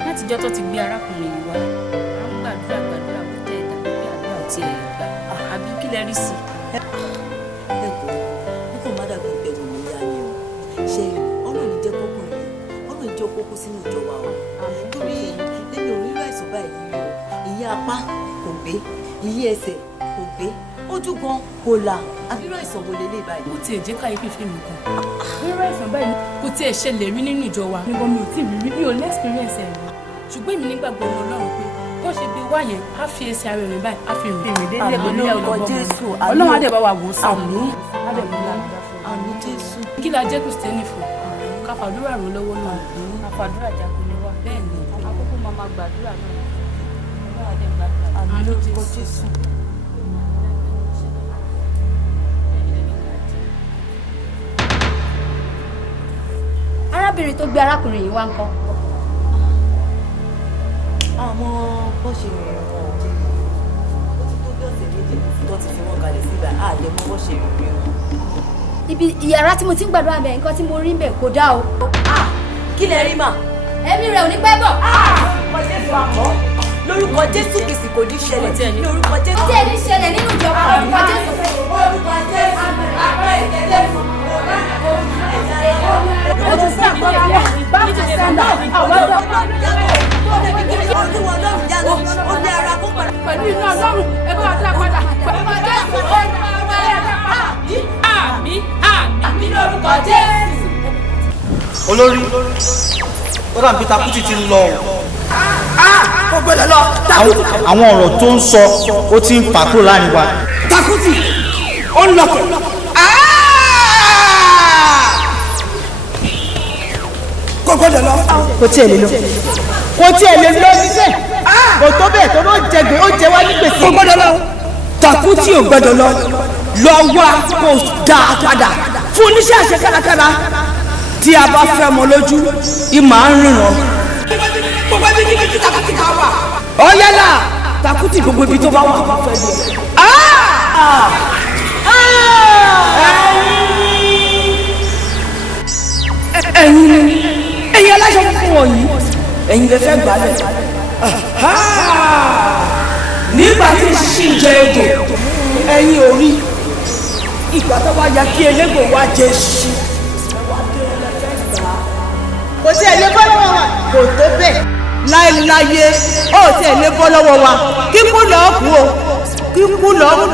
Látijọ́ tó ti gbé arákùnrin yìí wá à ń gbàdúrà kó tẹ̀ dàbí bí àdúrà ò tiẹ̀ gbà àbí kí lẹ rí sí. ẹ kò má dàgbà ìbẹ̀rù mi yá ni o ṣe ọlọ́run jẹ́ kọ́kùnrin ọlọ́run jẹ́ kókó sínú ìjọba o torí lẹ́yìn òrírò àìsàn báyìí rí o ìyẹn apá kò gbé ìyẹn ẹsẹ̀ kò gbé ojú gan kò là àbírò àìsàn wo lélẹ̀ báyìí. ó tiẹ̀ jẹ́ káyé fífi mi kan rírọ àìsàn báyìí kò tiẹ̀ ṣẹlẹ̀ rí nínú ìjọ wa níbo mi ò tí ì rí mi ò ní experience ẹ̀ rí ṣùgbọ́n èmi nígbàgbọ́ ní ọlọ́run pé bó ṣe gbé wá yẹn á fi ẹsẹ̀ ara rẹ̀ báyìí á fi rìn dé ilé ẹ̀kọ́ níyàwó lọ́wọ́ ọlọ́run á dẹ̀ bá wa wò ó sàn á dẹ̀ mú lára fún àmín Jésù. kí la jẹ́ Kristẹni fún ká fàdúrà ràn lọ́wọ́ náà ká fàdúrà jagunlé wa bẹ́ẹ̀ ni àkókò máa gbàdúrà náà ọlọ́run á dẹ̀ gbàdúrà àmín lórúkọ Jésù. arábìnrin tó gbé arákùnrin yìí wá ń kọ́. àmọ́ bó ṣe rìn wọn ò jẹ́ ó ti tó bí ọ̀sẹ̀ méjì tó ti fi wọn kalẹ̀ síbẹ̀ á lè mọ bó ṣe rìn wọn. ibi ìyàrá tí mo ti ń gbàdúrà bẹ̀ nǹkan tí mo rí ń bẹ̀ kò dá o. kí lẹ rí mà. ẹ̀mí rẹ̀ ò ní pẹ́ bọ̀. lórúkọ Jésù Kristi kò ní ṣẹlẹ̀ ní orúkọ Jésù. ó tiẹ̀ ní ṣẹlẹ̀ nínú ìjọba orúkọ Jésù. orúkọ Jésù àpá ìjẹ́jẹ́ fún ó ti sẹ́ àkọsílẹ̀ ìbámu sẹ́ńdà àwọn ọ̀dọ́. ó ní ara kó padà. pẹ̀lú iná ọlọ́run ẹ bá wa dá padà pẹ̀lú Jésù ó ń bá àmì àmì lórúkọ Jésù. olórí ó dà bí Takuti ti ń lọ kó gbọ́dọ̀ lọ. àwọn ọ̀rọ̀ tó ń sọ ó ti ń pàkó láàrin wa. Takuti ó ń lọ kẹ̀. kó gbọ́dọ̀ lọ. kò tiẹ̀ lè lọ níṣẹ́ kò tó bẹ́ẹ̀ tó ló jẹgbẹ́ ó jẹ wá ní gbèsè. kó gbọ́dọ̀ lọ. Takuti ò gbọ́dọ̀ lọ wá kó dá a padà fún oníṣẹ́ àṣẹ kárakára tí a bá fẹ́ mọ lójú ìmọ̀ à ń rìnrìn. gbogbo ibi tí Takuti bá wà. ọ̀yẹ́là Takuti gbogbo ibi tó bá wà kó fẹ́ lọ. ẹ̀yin aláṣọ fún wọ̀nyí ẹ̀yin lè fẹ́ gbálẹ̀. nígbà tí ṣì ń jẹ egbò ẹ̀yin ò rí ìgbà tó wá ya kí elégbò wá jẹ ṣí. kò tí ẹ̀ lè bọ́ lọ́wọ́ wa kò tó bẹ́ẹ̀ láéláyé ó tí ẹ̀ lè bọ́ lọ́wọ́ wa kíkú lọ́ọ́ kú o kíkú lọ́ọ́ kú.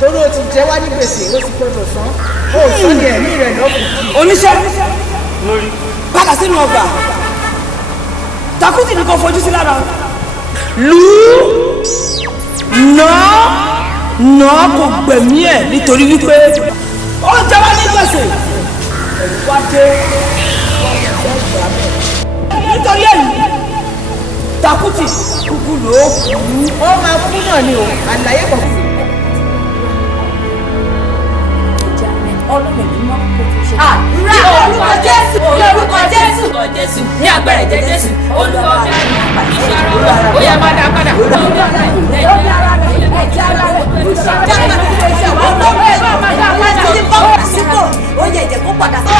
torí o ti jẹ wá ní gbèsè o ti gbọdọ̀ san o sọ ní ẹ̀mí rẹ̀ lọ́kùn. oníṣẹ́ padà sínú ọgbà Takuti ni kò fojú sí lára lù ú nà kò gbẹ̀mí ẹ̀ nítorí wípé ó jẹ wá ní gbèsè ẹ̀rù wá dé nítorí ẹ̀yìn Takuti kúkú ló kú. ó máa kú náà ni o àlàyé kan kù. ọlọ́run mi mọ́ kó tó ṣe. àdúrà orúkọ Jésù orúkọ Jésù Jésù ní agbára ẹ̀jẹ̀ Jésù olúwa mi iṣẹ́ ara wa ó yẹ má dá padà. ó yẹ ẹ̀jẹ̀ kó padà sí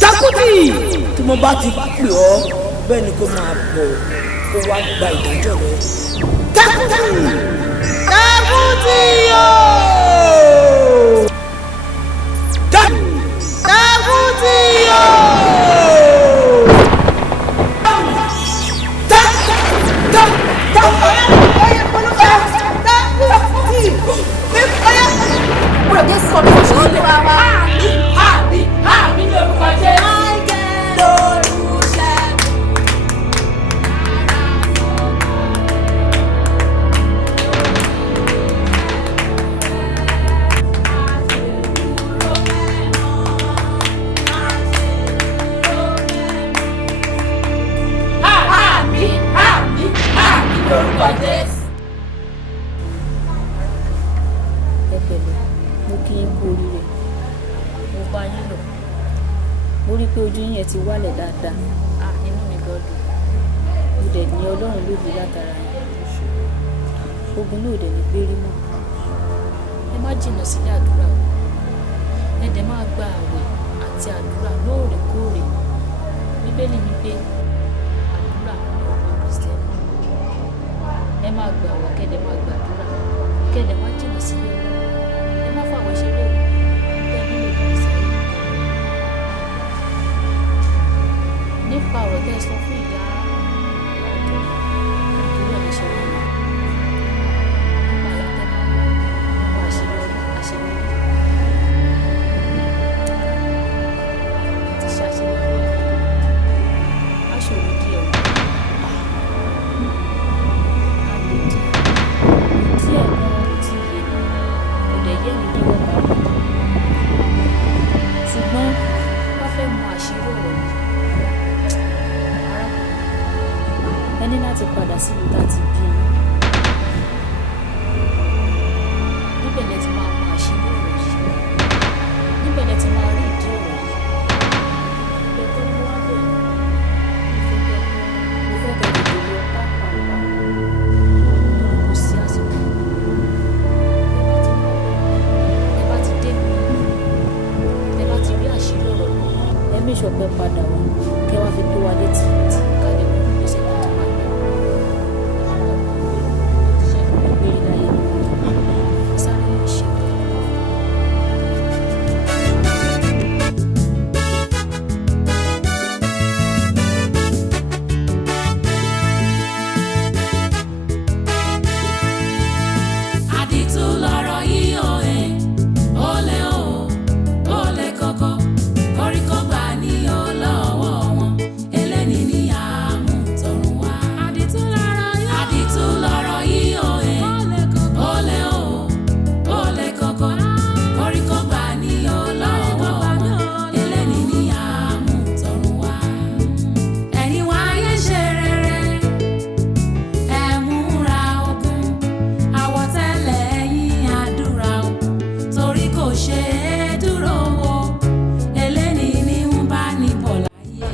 Takuti tí mo bá ti pè ọ́ bẹ́ẹ̀ ni kó máa bọ̀ kó wá gba ìdájọ́ rẹ. Takuti yóò. Takuti ojú yẹn ti wálẹ̀ dáadáa inú mi gan dùn mo dẹ̀ ní ọlọ́run lóbi látara yẹn ogun náà dẹ̀ ní gbérí mọ́ ẹ má jìnnà sílé àdúrà o ẹ dẹ̀ máa gba àwẹ̀ àti àdúrà lóòrèkóòrè bíbélì wípé àdúrà ọmọ kristẹni ẹ máa gba àwẹ̀ kẹ́dẹ̀ máa gba àdúrà kẹ́dẹ̀ má jìnnà sílé ọlọ́run ẹ má fàwọn ṣeré o tẹ́ nílò ìgbésẹ̀ nípa ọ̀rọ̀ tẹ́ ẹ sọ fún ìyá ọ̀dọ́ ìdúró ẹ̀ ṣe wọ́n lọ nípa àyàtẹ́kọ̀ nípa àṣeyọrí ẹ ní láti padà síbi tá a ti bí i. Níbẹ̀ lẹ ti máa mọ àṣírí ọ̀rọ̀ yìí. Níbẹ̀ lẹ ti máa rí ìdí ọ̀rọ̀ yìí. Ibẹ̀ tó ń wá bẹ̀ mo fẹ́ kẹ́ tètè lọ pápá. Kò sí àsìkò. Ẹ bá ti dé mi. Ẹ bá ti rí àṣírí ọ̀rọ̀ yìí. Ẹ mí ìṣọ̀pẹ́ padà wá. Kẹ́ wá fi tó wa létí ká lè mú ìgbésẹ̀ tó ti máa gbé. Ṣé ìgbé láyé sáré ṣe. Àdìtú lọ̀rọ̀ yìí o olè o olè kọ̀kọ̀ koríko gbà ní ọlọ́wọ́ wọn eléni ní àmútọ̀run wá. Àdìtú lọ̀rọ̀ yìí o olè o olè kọ̀kọ̀ koríko gbà ní ọlọ́wọ́ wọn eléni ní àmútọ̀run wá. Ẹ̀yin wáyé ṣe rere ẹ múra ogun àwọ̀tẹ́lẹ̀ ẹ̀yin àdúrà o torí kò ṣe é dúró wo eléni ní ń bá ní bọ̀ láyé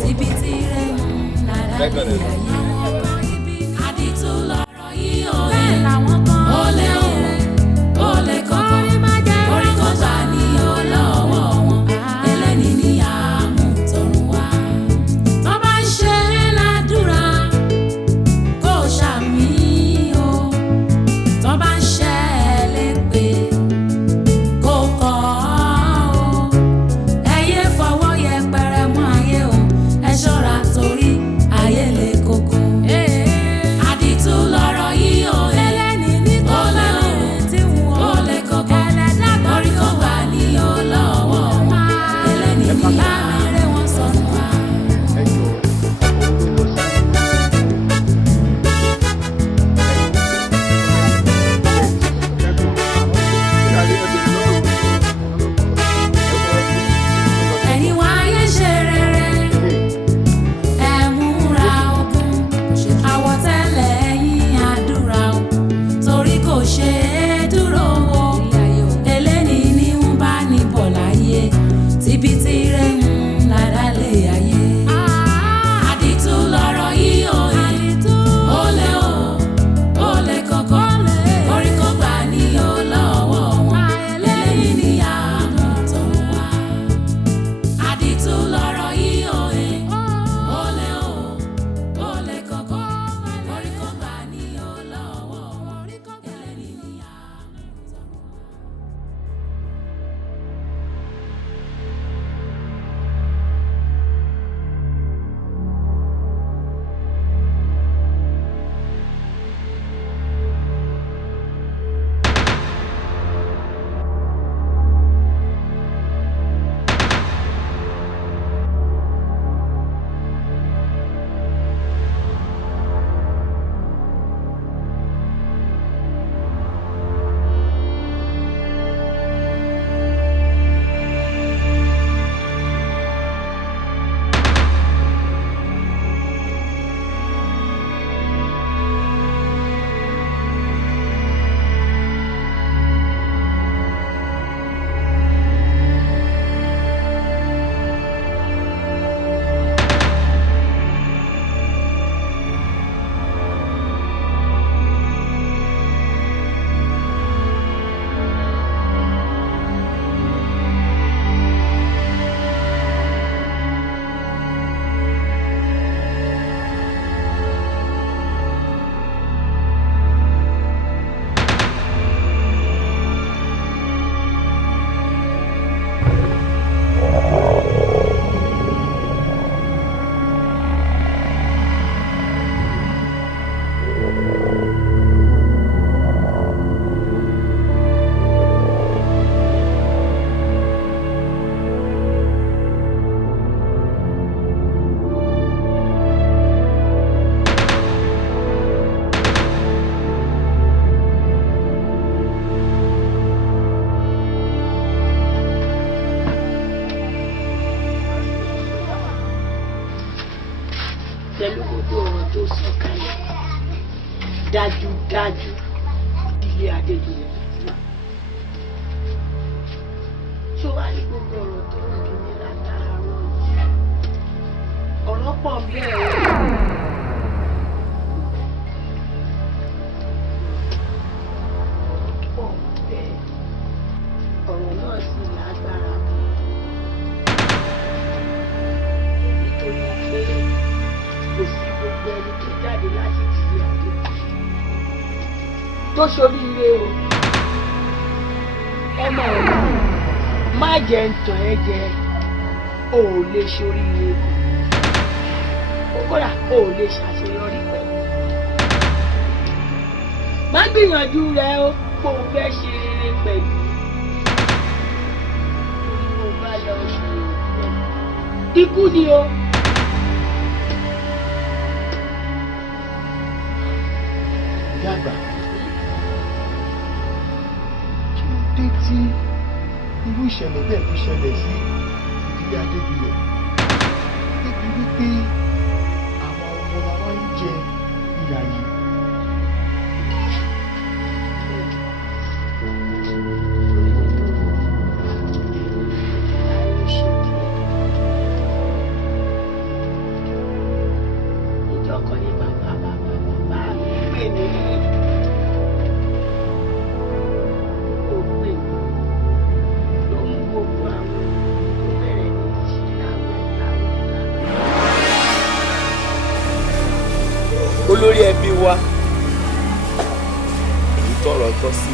tíbi tí rẹ̀ ń nàdá ní ayé. Àdìtú lọ̀rọ̀ yìí o olè o olè kọ̀kọ̀ koríko gbà ní ọlọ́wọ́ wọn eléni ní àmútọ̀run wá. Tó bá ń ṣe é ládùúrà kó ṣàmì o tó bá ń ṣe é lépè kó kọ́ o ẹ yé fọwọ́ yẹpẹrẹ mú ayé o ẹ ṣọ́ra torí ayé le koko. ọ̀rọ̀ tó sọ kalẹ̀ dájúdájú ilé Adéjùlẹ̀ tó wá ní gbogbo ọ̀rọ̀ tó ń bí mi látàárọ̀ yìí ọ̀rọ̀ pọ̀ bẹ́ẹ̀ o. pọ̀ bẹ́ẹ̀ ọ̀rọ̀ náà sì lágbára nítorí pé kò sí gbogbo ẹni tó jáde láti ìdílé Adéjùlẹ̀ tó ṣoríire o ọmọ ọ̀la má jẹ́ ń tàn ẹ́ jẹ o ò lè ṣoríire kódà o ò lè ṣàṣeyọrí pẹ̀lú má gbìyànjú rẹ o kó o fẹ́ ṣe rere pẹ̀lú torí mo bá lọ ṣe ikú ni o. ìyá àgbà kí ló dé tí irú ìṣẹ̀lẹ̀ bẹ́ẹ̀ fi ṣẹlẹ̀ sí ìdílé Adéjùlẹ̀ débi wípé àwọn ọmọ làwa ń jẹ ìyà yìí. ìjọkọ̀ ni bàbá mi pè mí ó pè mí ló mú gbogbo àwọn tó bẹ̀rẹ̀ ní ìṣìláwẹ̀ láwùjọ. olórí ẹbí wa èyí tọrọ tọ́ sí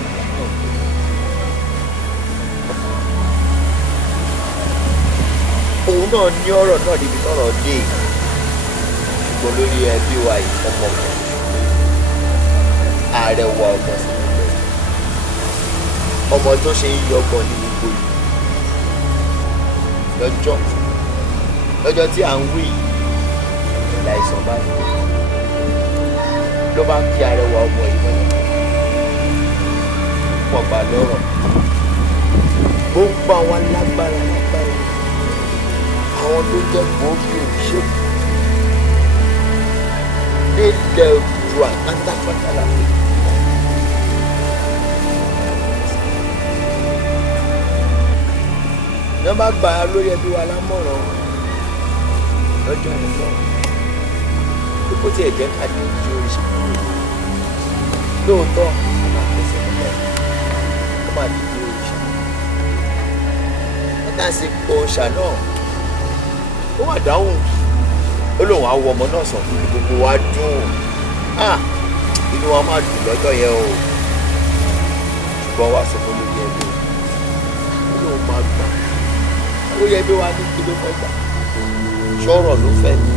òun náà ní ọ̀rọ̀ náà níbi tọrọ dé ṣùgbọ́n lórí ẹbí wa ìfọmọkàn ààrẹ wa ọgbọ́n sí gbogbo ọmọ tó ṣe ń yọgbọ́n ní gbogbo yìí lọ́jọ́ tí à ń wí láìsàn bá dé ló bá kí arẹwà ọmọ ìwé pọ̀ bá lọ́rọ̀ gbogbo àwọn alágbára àwọn tó jẹ́ gbòógì òṣèlú nílẹ̀ Oòduà pátápátá láti ní wọ́n bá gbà á lórí ẹbí wa lámọ̀ràn lọ́jọ́ yẹn náà kó tiẹ̀ jẹ́ ká ní ìjọ oríṣi lóòótọ́ a máa pèsè nílẹ̀ ó máa di ìjọ oríṣi nígbà tí òòṣà náà ó wà dáhùn ó lóun á wọ ọmọ náà sàn fún gbogbo wa dùn inú wa máa dùn lọ́jọ́ yẹn o ṣùgbọ́n wá sọ fún lórí ẹbí ó lóun máa gbà ó yẹ bí wa ní kí ló fẹ́ gbà ṣọ́rọ̀ ló fẹ́ ni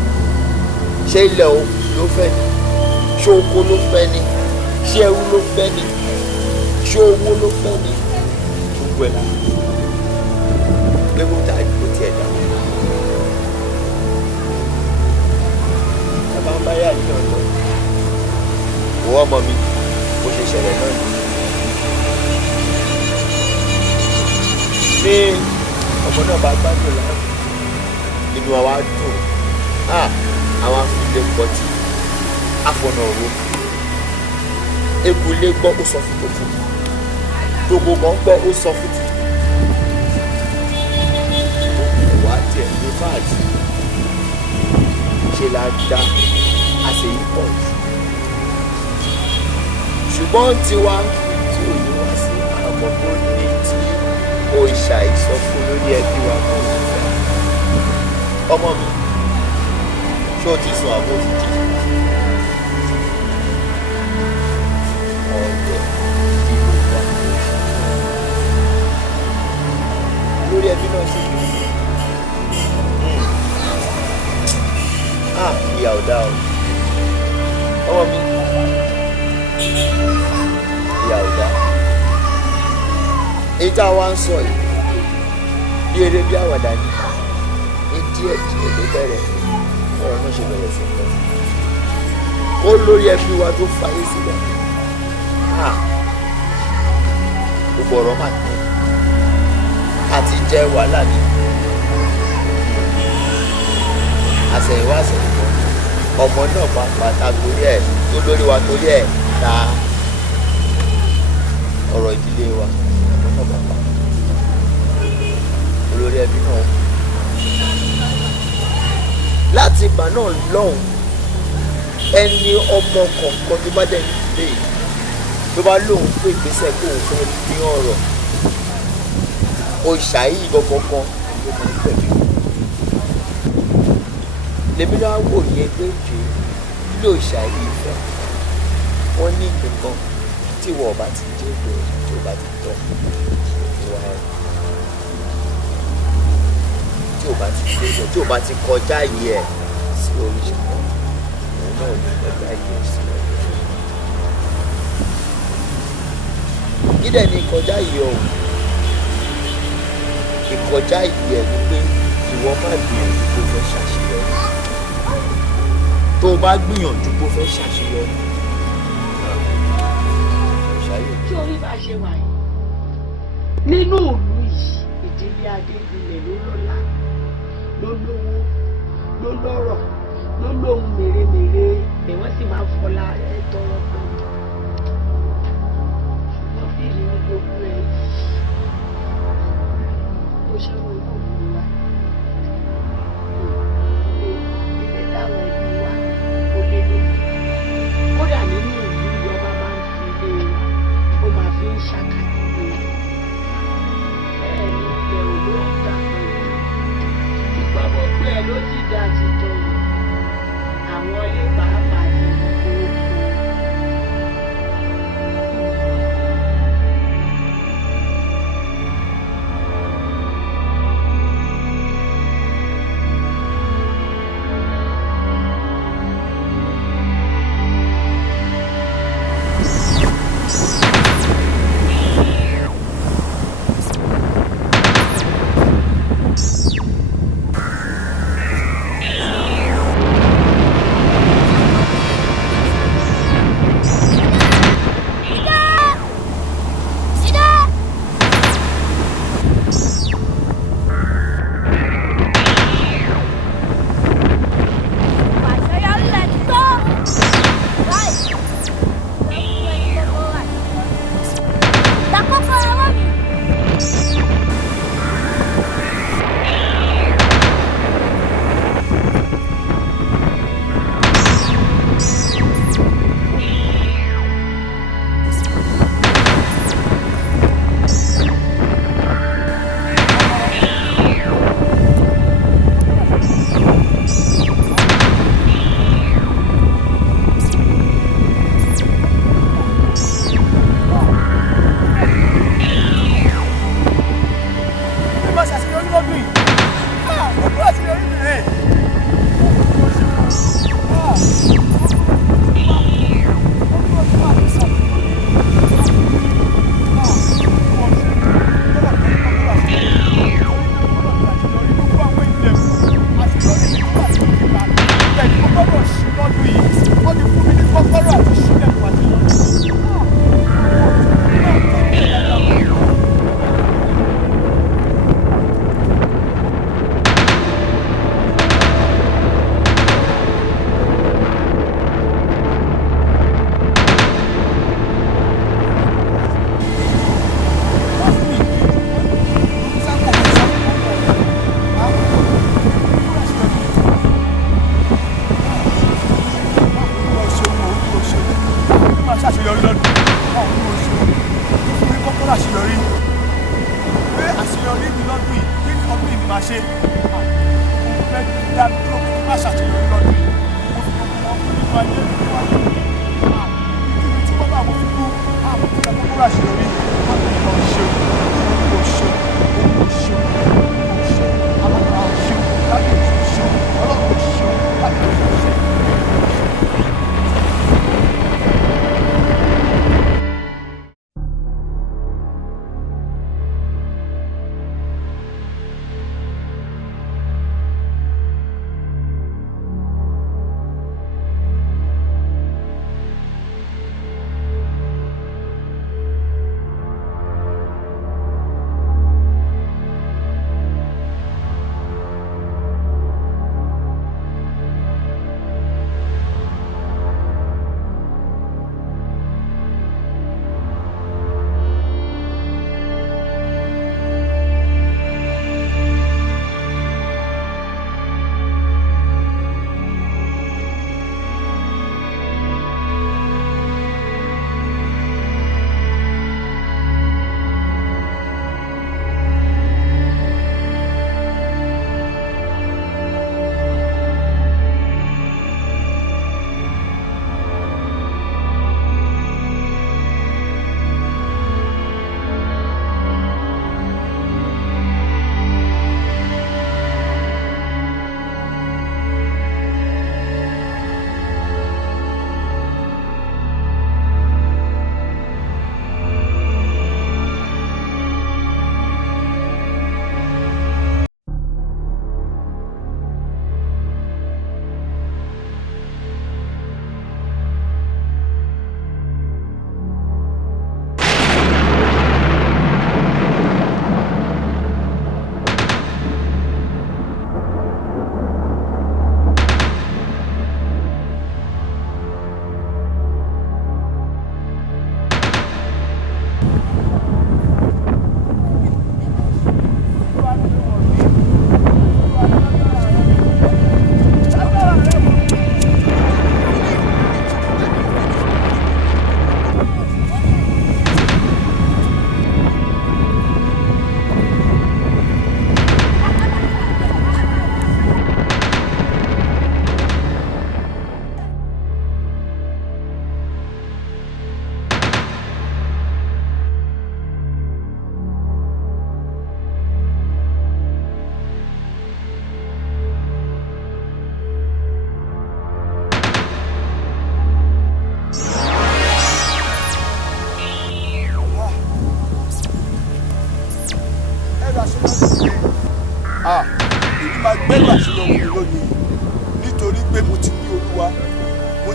ṣé ilẹ̀ ló fẹ́ ni ṣé oko ló fẹ́ ni ṣé ẹrú ló fẹ́ ni ṣé owó ló fẹ́ ni gbogbo ẹ̀ pé kó tá kó tiẹ̀ dá ẹ máa ń bá yà ní ọ̀dọ́ òwò ọmọ mi bó ṣe ṣẹlẹ̀ náà ní ọmọ náà bá gbádùn láàrín inú àwa dùn àwọn afilé pọtì afọnà òru egbòlé gbọ́ ó sọ fún gbogbo kan gbọ́ ó sọ fún títí wàá tiẹ̀ ní fáàdì ṣe la dá àṣeyí pọ̀ jù ṣùgbọ́n tiwa tí ò ní wá sí àmọ́ tó ní tí ó ṣàìsọfún lórí ẹbí wa kan ọmọ mi ṣé o ti sùn àbò ti jí ọ̀rẹ́ tí kò gbà lórí ẹbí náà sì ní ìyá ọ̀dà o ọmọ mi ìyá ọ̀dà èyí tá a wá ń sọ yìí bí eré bí àwàdà ni díẹ̀ ló bẹ̀rẹ̀ ọ̀rọ̀ náà ṣe bẹ̀rẹ̀ sí lọ. ó lórí ẹbí wa tó fàyè sílẹ̀ gbogbo ọ̀rọ̀ máa tẹ̀ àti jẹ́ wàhálà ní àṣẹ̀yìnwá àṣẹ̀yìnbọ̀ ọmọ náà pàápàá torí ẹ̀ tó lórí wa torí ẹ̀ ta ọ̀rọ̀ ìdílé wa ọmọ náà pàápàá olórí ẹbí náà láti ìgbà náà lọ́hùn ẹni ọmọ kọ̀ọ̀kan tó bá dẹ̀ nílé tó bá lóun pé ìgbésẹ̀ kó òun fẹ́ ní ọ̀rọ̀ òòṣà yìí gbọ̀ngàn ló mọ̀ ní pẹ̀lú lèmi náà wò yẹ pé jù ilé òòṣà yìí fẹ́ wọ́n ní nǹkan tí wọ́n bá ti dé ìgbẹ́ tí wọ́n bá ti tọ́ ìwà ẹ̀ tí wọ́n bá ti dé ìgbẹ́ tí wọ́n bá ti kọjá yìí ẹ̀ sí oríṣi kan òun náà ní kọjá yìí ẹ̀ sí oríṣi kan. kí dẹ̀ ni kọjá yìí o ìkọjá yìí ẹ̀ ni pé ìwọ má gbìyànjú tó fẹ́ ṣàṣeyọrí tó o bá gbìyànjú tó fẹ́ ṣàṣeyọrí. tí orí bá ṣe wà yìí nínú ìlú yìí ìdílé adébílẹ̀ ló lọ́lá ló lówó ló lọ́rọ̀ ló lóhun mèremère ẹ̀ wọ́n sì máa fọlá rẹ̀ tọrọ pé wọ́n bí ní gbogbo ẹ̀ ó ṣe wọ́n náà mú wa ilé táwọn ẹbí wa ó lé lórí kódà nínú ìlú ìjọba máa ń fi ilé ó máa fi ń ṣàkàtúwé bẹ́ẹ̀ ni ilẹ̀ olóògbà pẹ̀lú ṣùgbọ́n gbogbo ẹ̀ ló ti dá ti tọrọ àwọn ilé pàápàá ní oko.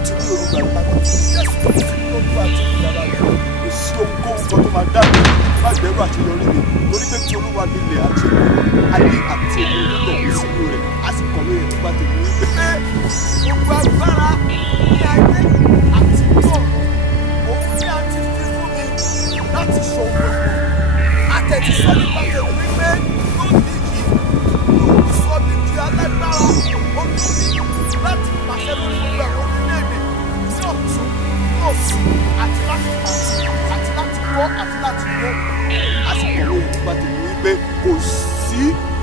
ti rí olùgbà ìpàdé Jésù Kristi tó bá ti rí bàbá rẹ̀ kò sí ohunkóhun kan tó máa dá mi má gbẹ́rù àṣeyọrí mi torí pé tí Olúwa nílẹ̀ àti ayé àti èmi tó tẹ̀lé sínú rẹ̀ á sì kọ̀wé rẹ̀ nípa tèmi wípé gbogbo agbára ní ayé àti tó òun ní àti fi fún mi láti sọ gbogbo àtẹ̀jísọ́ nípa tèmi wípé lónìí yìí yóò sọ mi di alágbára olórí láti pàṣẹ lórí gbogbo àwọn orílẹ̀-èdè ní ọ̀tún ní òsì àti láti pàṣẹ àti láti wọ́ àti láti wọ́ àsìkò lórí nípa tèmi wípé kò sí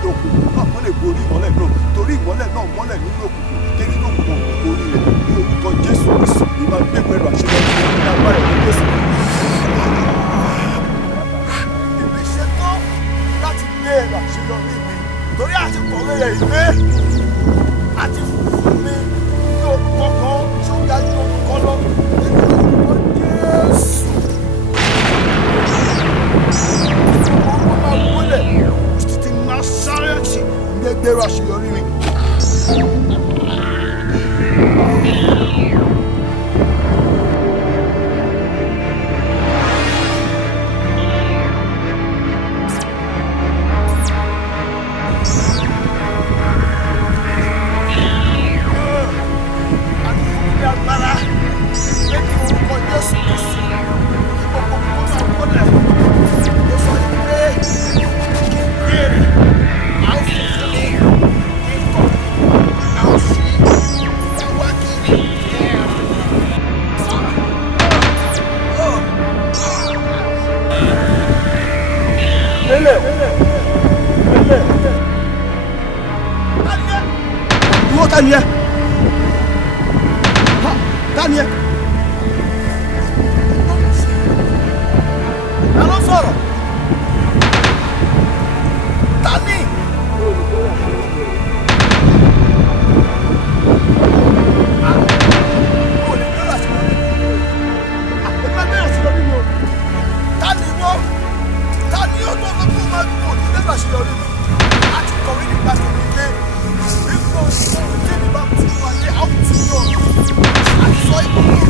òkùnkùn náà mọ́lẹ̀ borí ìmọ́lẹ̀ náà torí ìmọ́lẹ̀ náà mọ́lẹ̀ nínú òkùnkùn kí nínú òkùnkùn borí rẹ̀ ní orúkọ Jésù Kristi ní máa gbé pẹ̀lú àṣeyọrí ní agbára ìlú Jésù. Ìbí ṣetán láti gbé ẹ̀rọ àṣeyọrí mi torí àsìkò rẹ̀ ìgbé àti fún mi ní orúkọ kan tí ó ga ju orúkọ lọ nínú orúkọ Jésù. Ọmọ máa wọlé títí Násárẹ́tì ní ẹgbẹ́rún àṣeyọrí mi. Tania, Tania, aló sọ̀rọ̀, Tani. Tani wọ́n, Tani ó tó lọ́kùnrin máa ń kó ní lẹ́gbàá sí lórí mi, àti kọ̀wé nígbà tó ní pé nígbà tí wọ́n ti wà ní àwùjọ náà, àti sọ ìgbòho.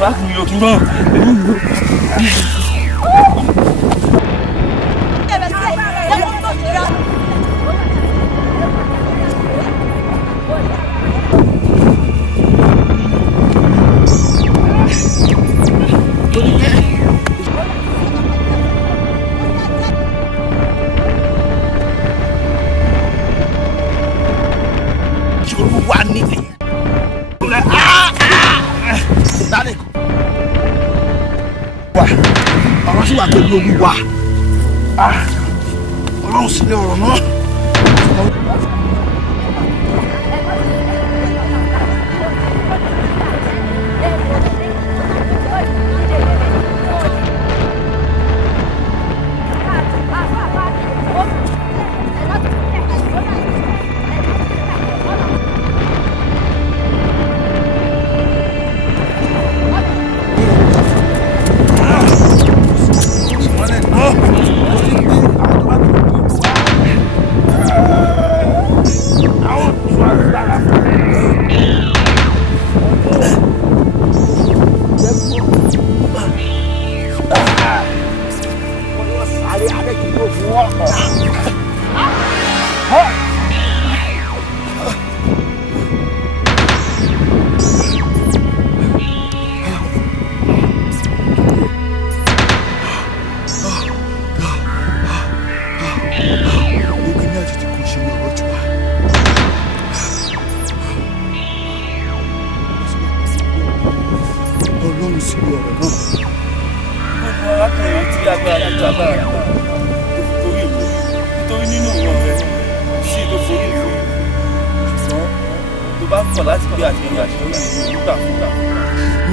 wá kí n yọ kí n gbọ́n. Yorùbá nílẹ̀. Dálẹ̀ wà ọ̀rọ̀ sì wà pẹ̀lú Olúwa. Ọlọ́run sì ní ọ̀rọ̀ náà.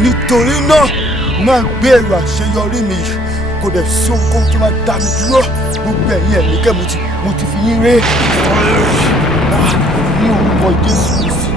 Nítorí náà máa gbé ẹrù àṣeyọrí mi kò dẹ̀ sí ohunkóhun tó máa dá mi dúró. Gbogbo ẹ̀yin ẹ̀mí kẹ́ mo ti fi yín ré ní orúkọ Jésù Kristi.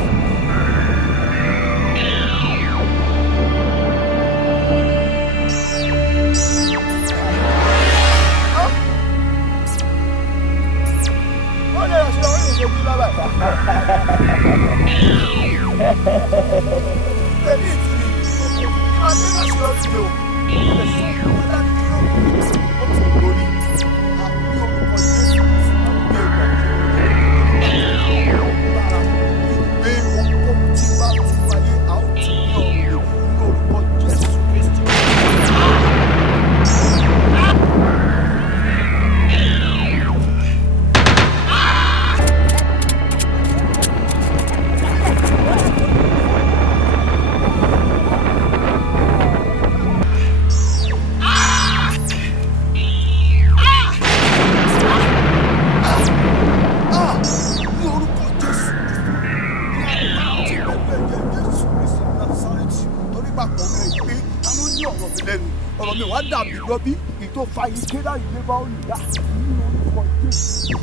Rọ́bí ìtò fa ike láyé lé bá olùdá nínú orúkọ Jésù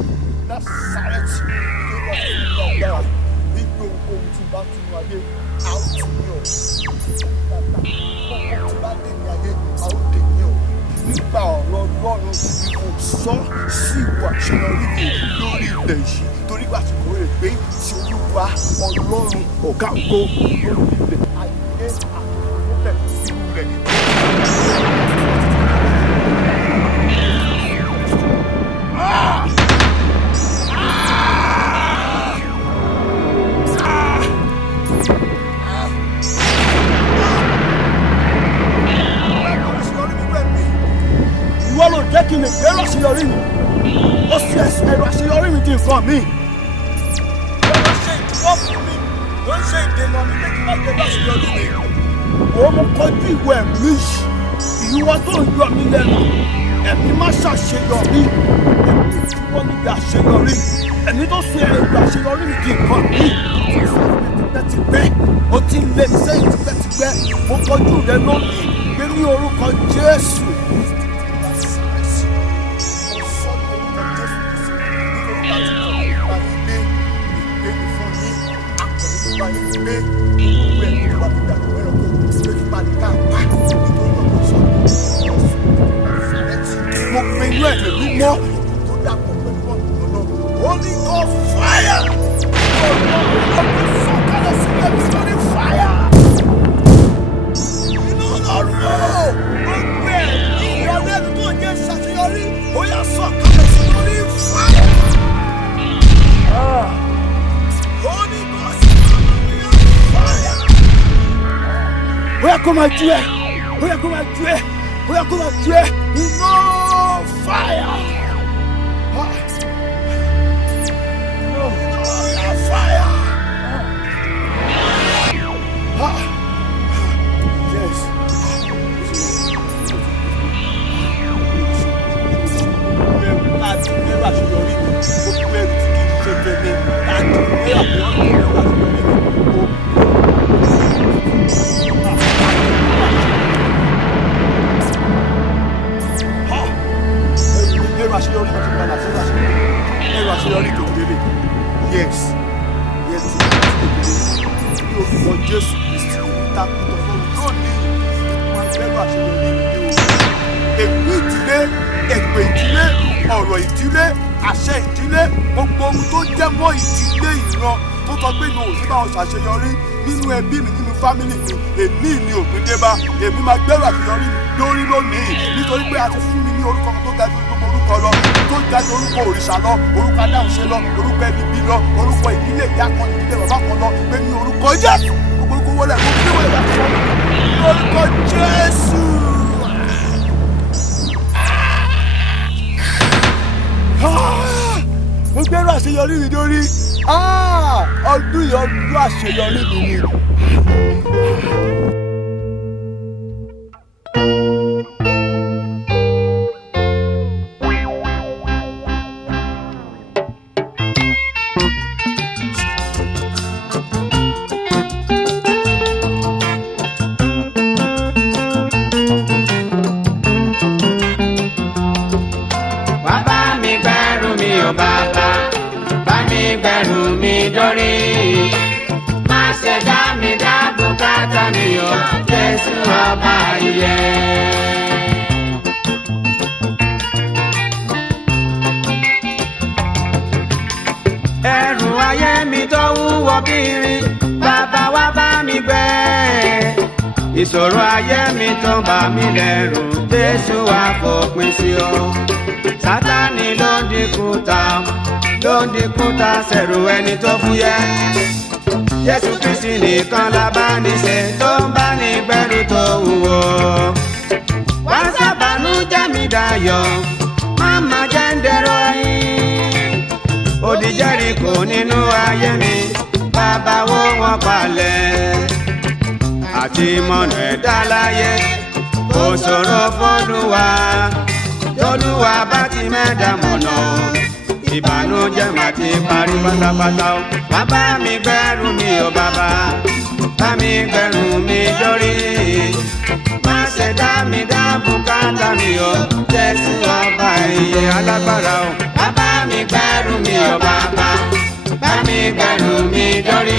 Násárẹ́tì tó lọ sí ìlú ọ̀gbára wípé ohun tí bá tún wáyé a ó tún ní ọ̀ dáadáa ohun tí bá dé ní ayé a ó dé ní ọ̀ nípa ọ̀rọ̀ Ọlọ́run kò sọ sí ìwà àṣeyọrí mi lórí ilẹ̀ yìí torí wà tí kò rè pé tí Olúwa Ọlọ́run ọ̀gá ògo lórí ilẹ̀ ayé àtọ̀tọ̀ sínú rẹ̀. Ìwọ ló jẹ́ kí n lè gbẹ́rù àṣeyọrí mi. Ó sì ẹ̀rọ àṣeyọrí mi di nǹkan mi. Wọ́n lọ ṣe ìdíwọ́ fún mi. Wọ́n ṣe ìdènà mi pé kí n má gbẹ́rù àṣeyọrí mi. Òun mo kọjú ìwọ ẹ̀mí yìí. Ìwọ tó ń yọ mí lẹ́nu. Ẹ̀mí má ṣàṣeyọrí. Ẹ̀mí tí wọ́n níbi àṣeyọrí. Ẹ̀mí tó ṣe ẹ̀rọ àṣeyọrí mi di nǹkan mi. Ti gbé. Ó ti lé mi sẹ́yìn tipẹ́tipẹ́. Mo kọjú rẹ lónìí. Gbé ní orúkọ Jésù. Mo pinnu ẹ̀mí mímọ́ tó dàpọ̀ pẹ̀lú ọ̀nà náà. Holy Ghost fire! Sọ̀kalẹ̀ sílẹ̀ nítorí fire! Inú kó máa ju ẹ ó yẹ kó máa ju ẹ ó yẹ kó máa ju ẹ iná fire. Fire! Yes. Láti mẹ́rà ṣèyọrí mi, ó pẹ́rù tí kì í ṣe tẹ̀lé. Láti mẹ́rà ṣèyọrí mi, ẹrù àṣeyọrí kan ti padà sẹ́rù àṣeyọrí. Ẹrù àṣeyọrí tó délé. Yes. Yes. Ní orúkọ Jésù Kristi, ìtakùtọ̀ fún mi lónìí. Máa ń ẹrù àṣeyọrí mi ní o. Èpè ìdílé, èpè ìdílé, ọ̀rọ̀ ìdílé, àṣẹ ìdílé, gbogbo ohun tó jẹ́ mọ́ ìdílé ìran tó sọ pé mi ò ní bá wọn ṣàṣeyọrí nínú ẹbí mi nínú fámìlì mi èmi ni òpin dé bá èmi máa gbẹ́rù àṣeyọrí lórí lónìí nítorí pé a ti fún mi ní orúkọ tó ga ju gbogbo orúkọ lọ tó ga ju orúkọ òrìṣà lọ orúkọ adáhùnṣe lọ orúkọ ẹni bí lọ orúkọ ìdílé ìyá kan ìdílé bàbá kan lọ pé ní orúkọ Jésù gbogbo orúkọ wọlé gbogbo ilé wọlé láti fọ́ ní orúkọ Jésù. Mo gbẹ́rù àṣeyọrí mi lórí ọdún yìí ọdún àṣeyọrí mi ni. Ẹrù ayé mi tó wúwo bírin, bàbá wa bá mi gbé. Ìṣòro ayé mi tó bà mí lẹ́rù, Jésù wá fòpin sí o. Sátánì ló ń dínkù ta sẹ̀rù ẹni tó fúyẹ́. Jésù Kristi nìkan la bá ní ṣe tó ń bá ní gbẹ́rù tó wúwo. Wá sábàánú já mi dayọ̀, máma jẹ́ ń dẹ̀rọ ẹ̀yìn. Odi Jẹ́ríkò nínú ayé mi, bàbá wó wọn palẹ̀. Àti mọ̀nà ẹ̀dá láyé, kò ṣòro f'Olúwa. T'Olúwa bá ti mẹ́dà mọ̀nà, ìbànújẹ́ mà ti parí pátápátá o. Bàbá mi gbẹ́rù mi o bàbá, bá mi gbẹ́rù mi dórí. Má ṣe dá mi dá bùkátà mi o, Jésù ọba ìyè alágbára o. Bàbá mi gbẹ́rù mi o bàbá, bá mi gbẹ́rù mi dórí.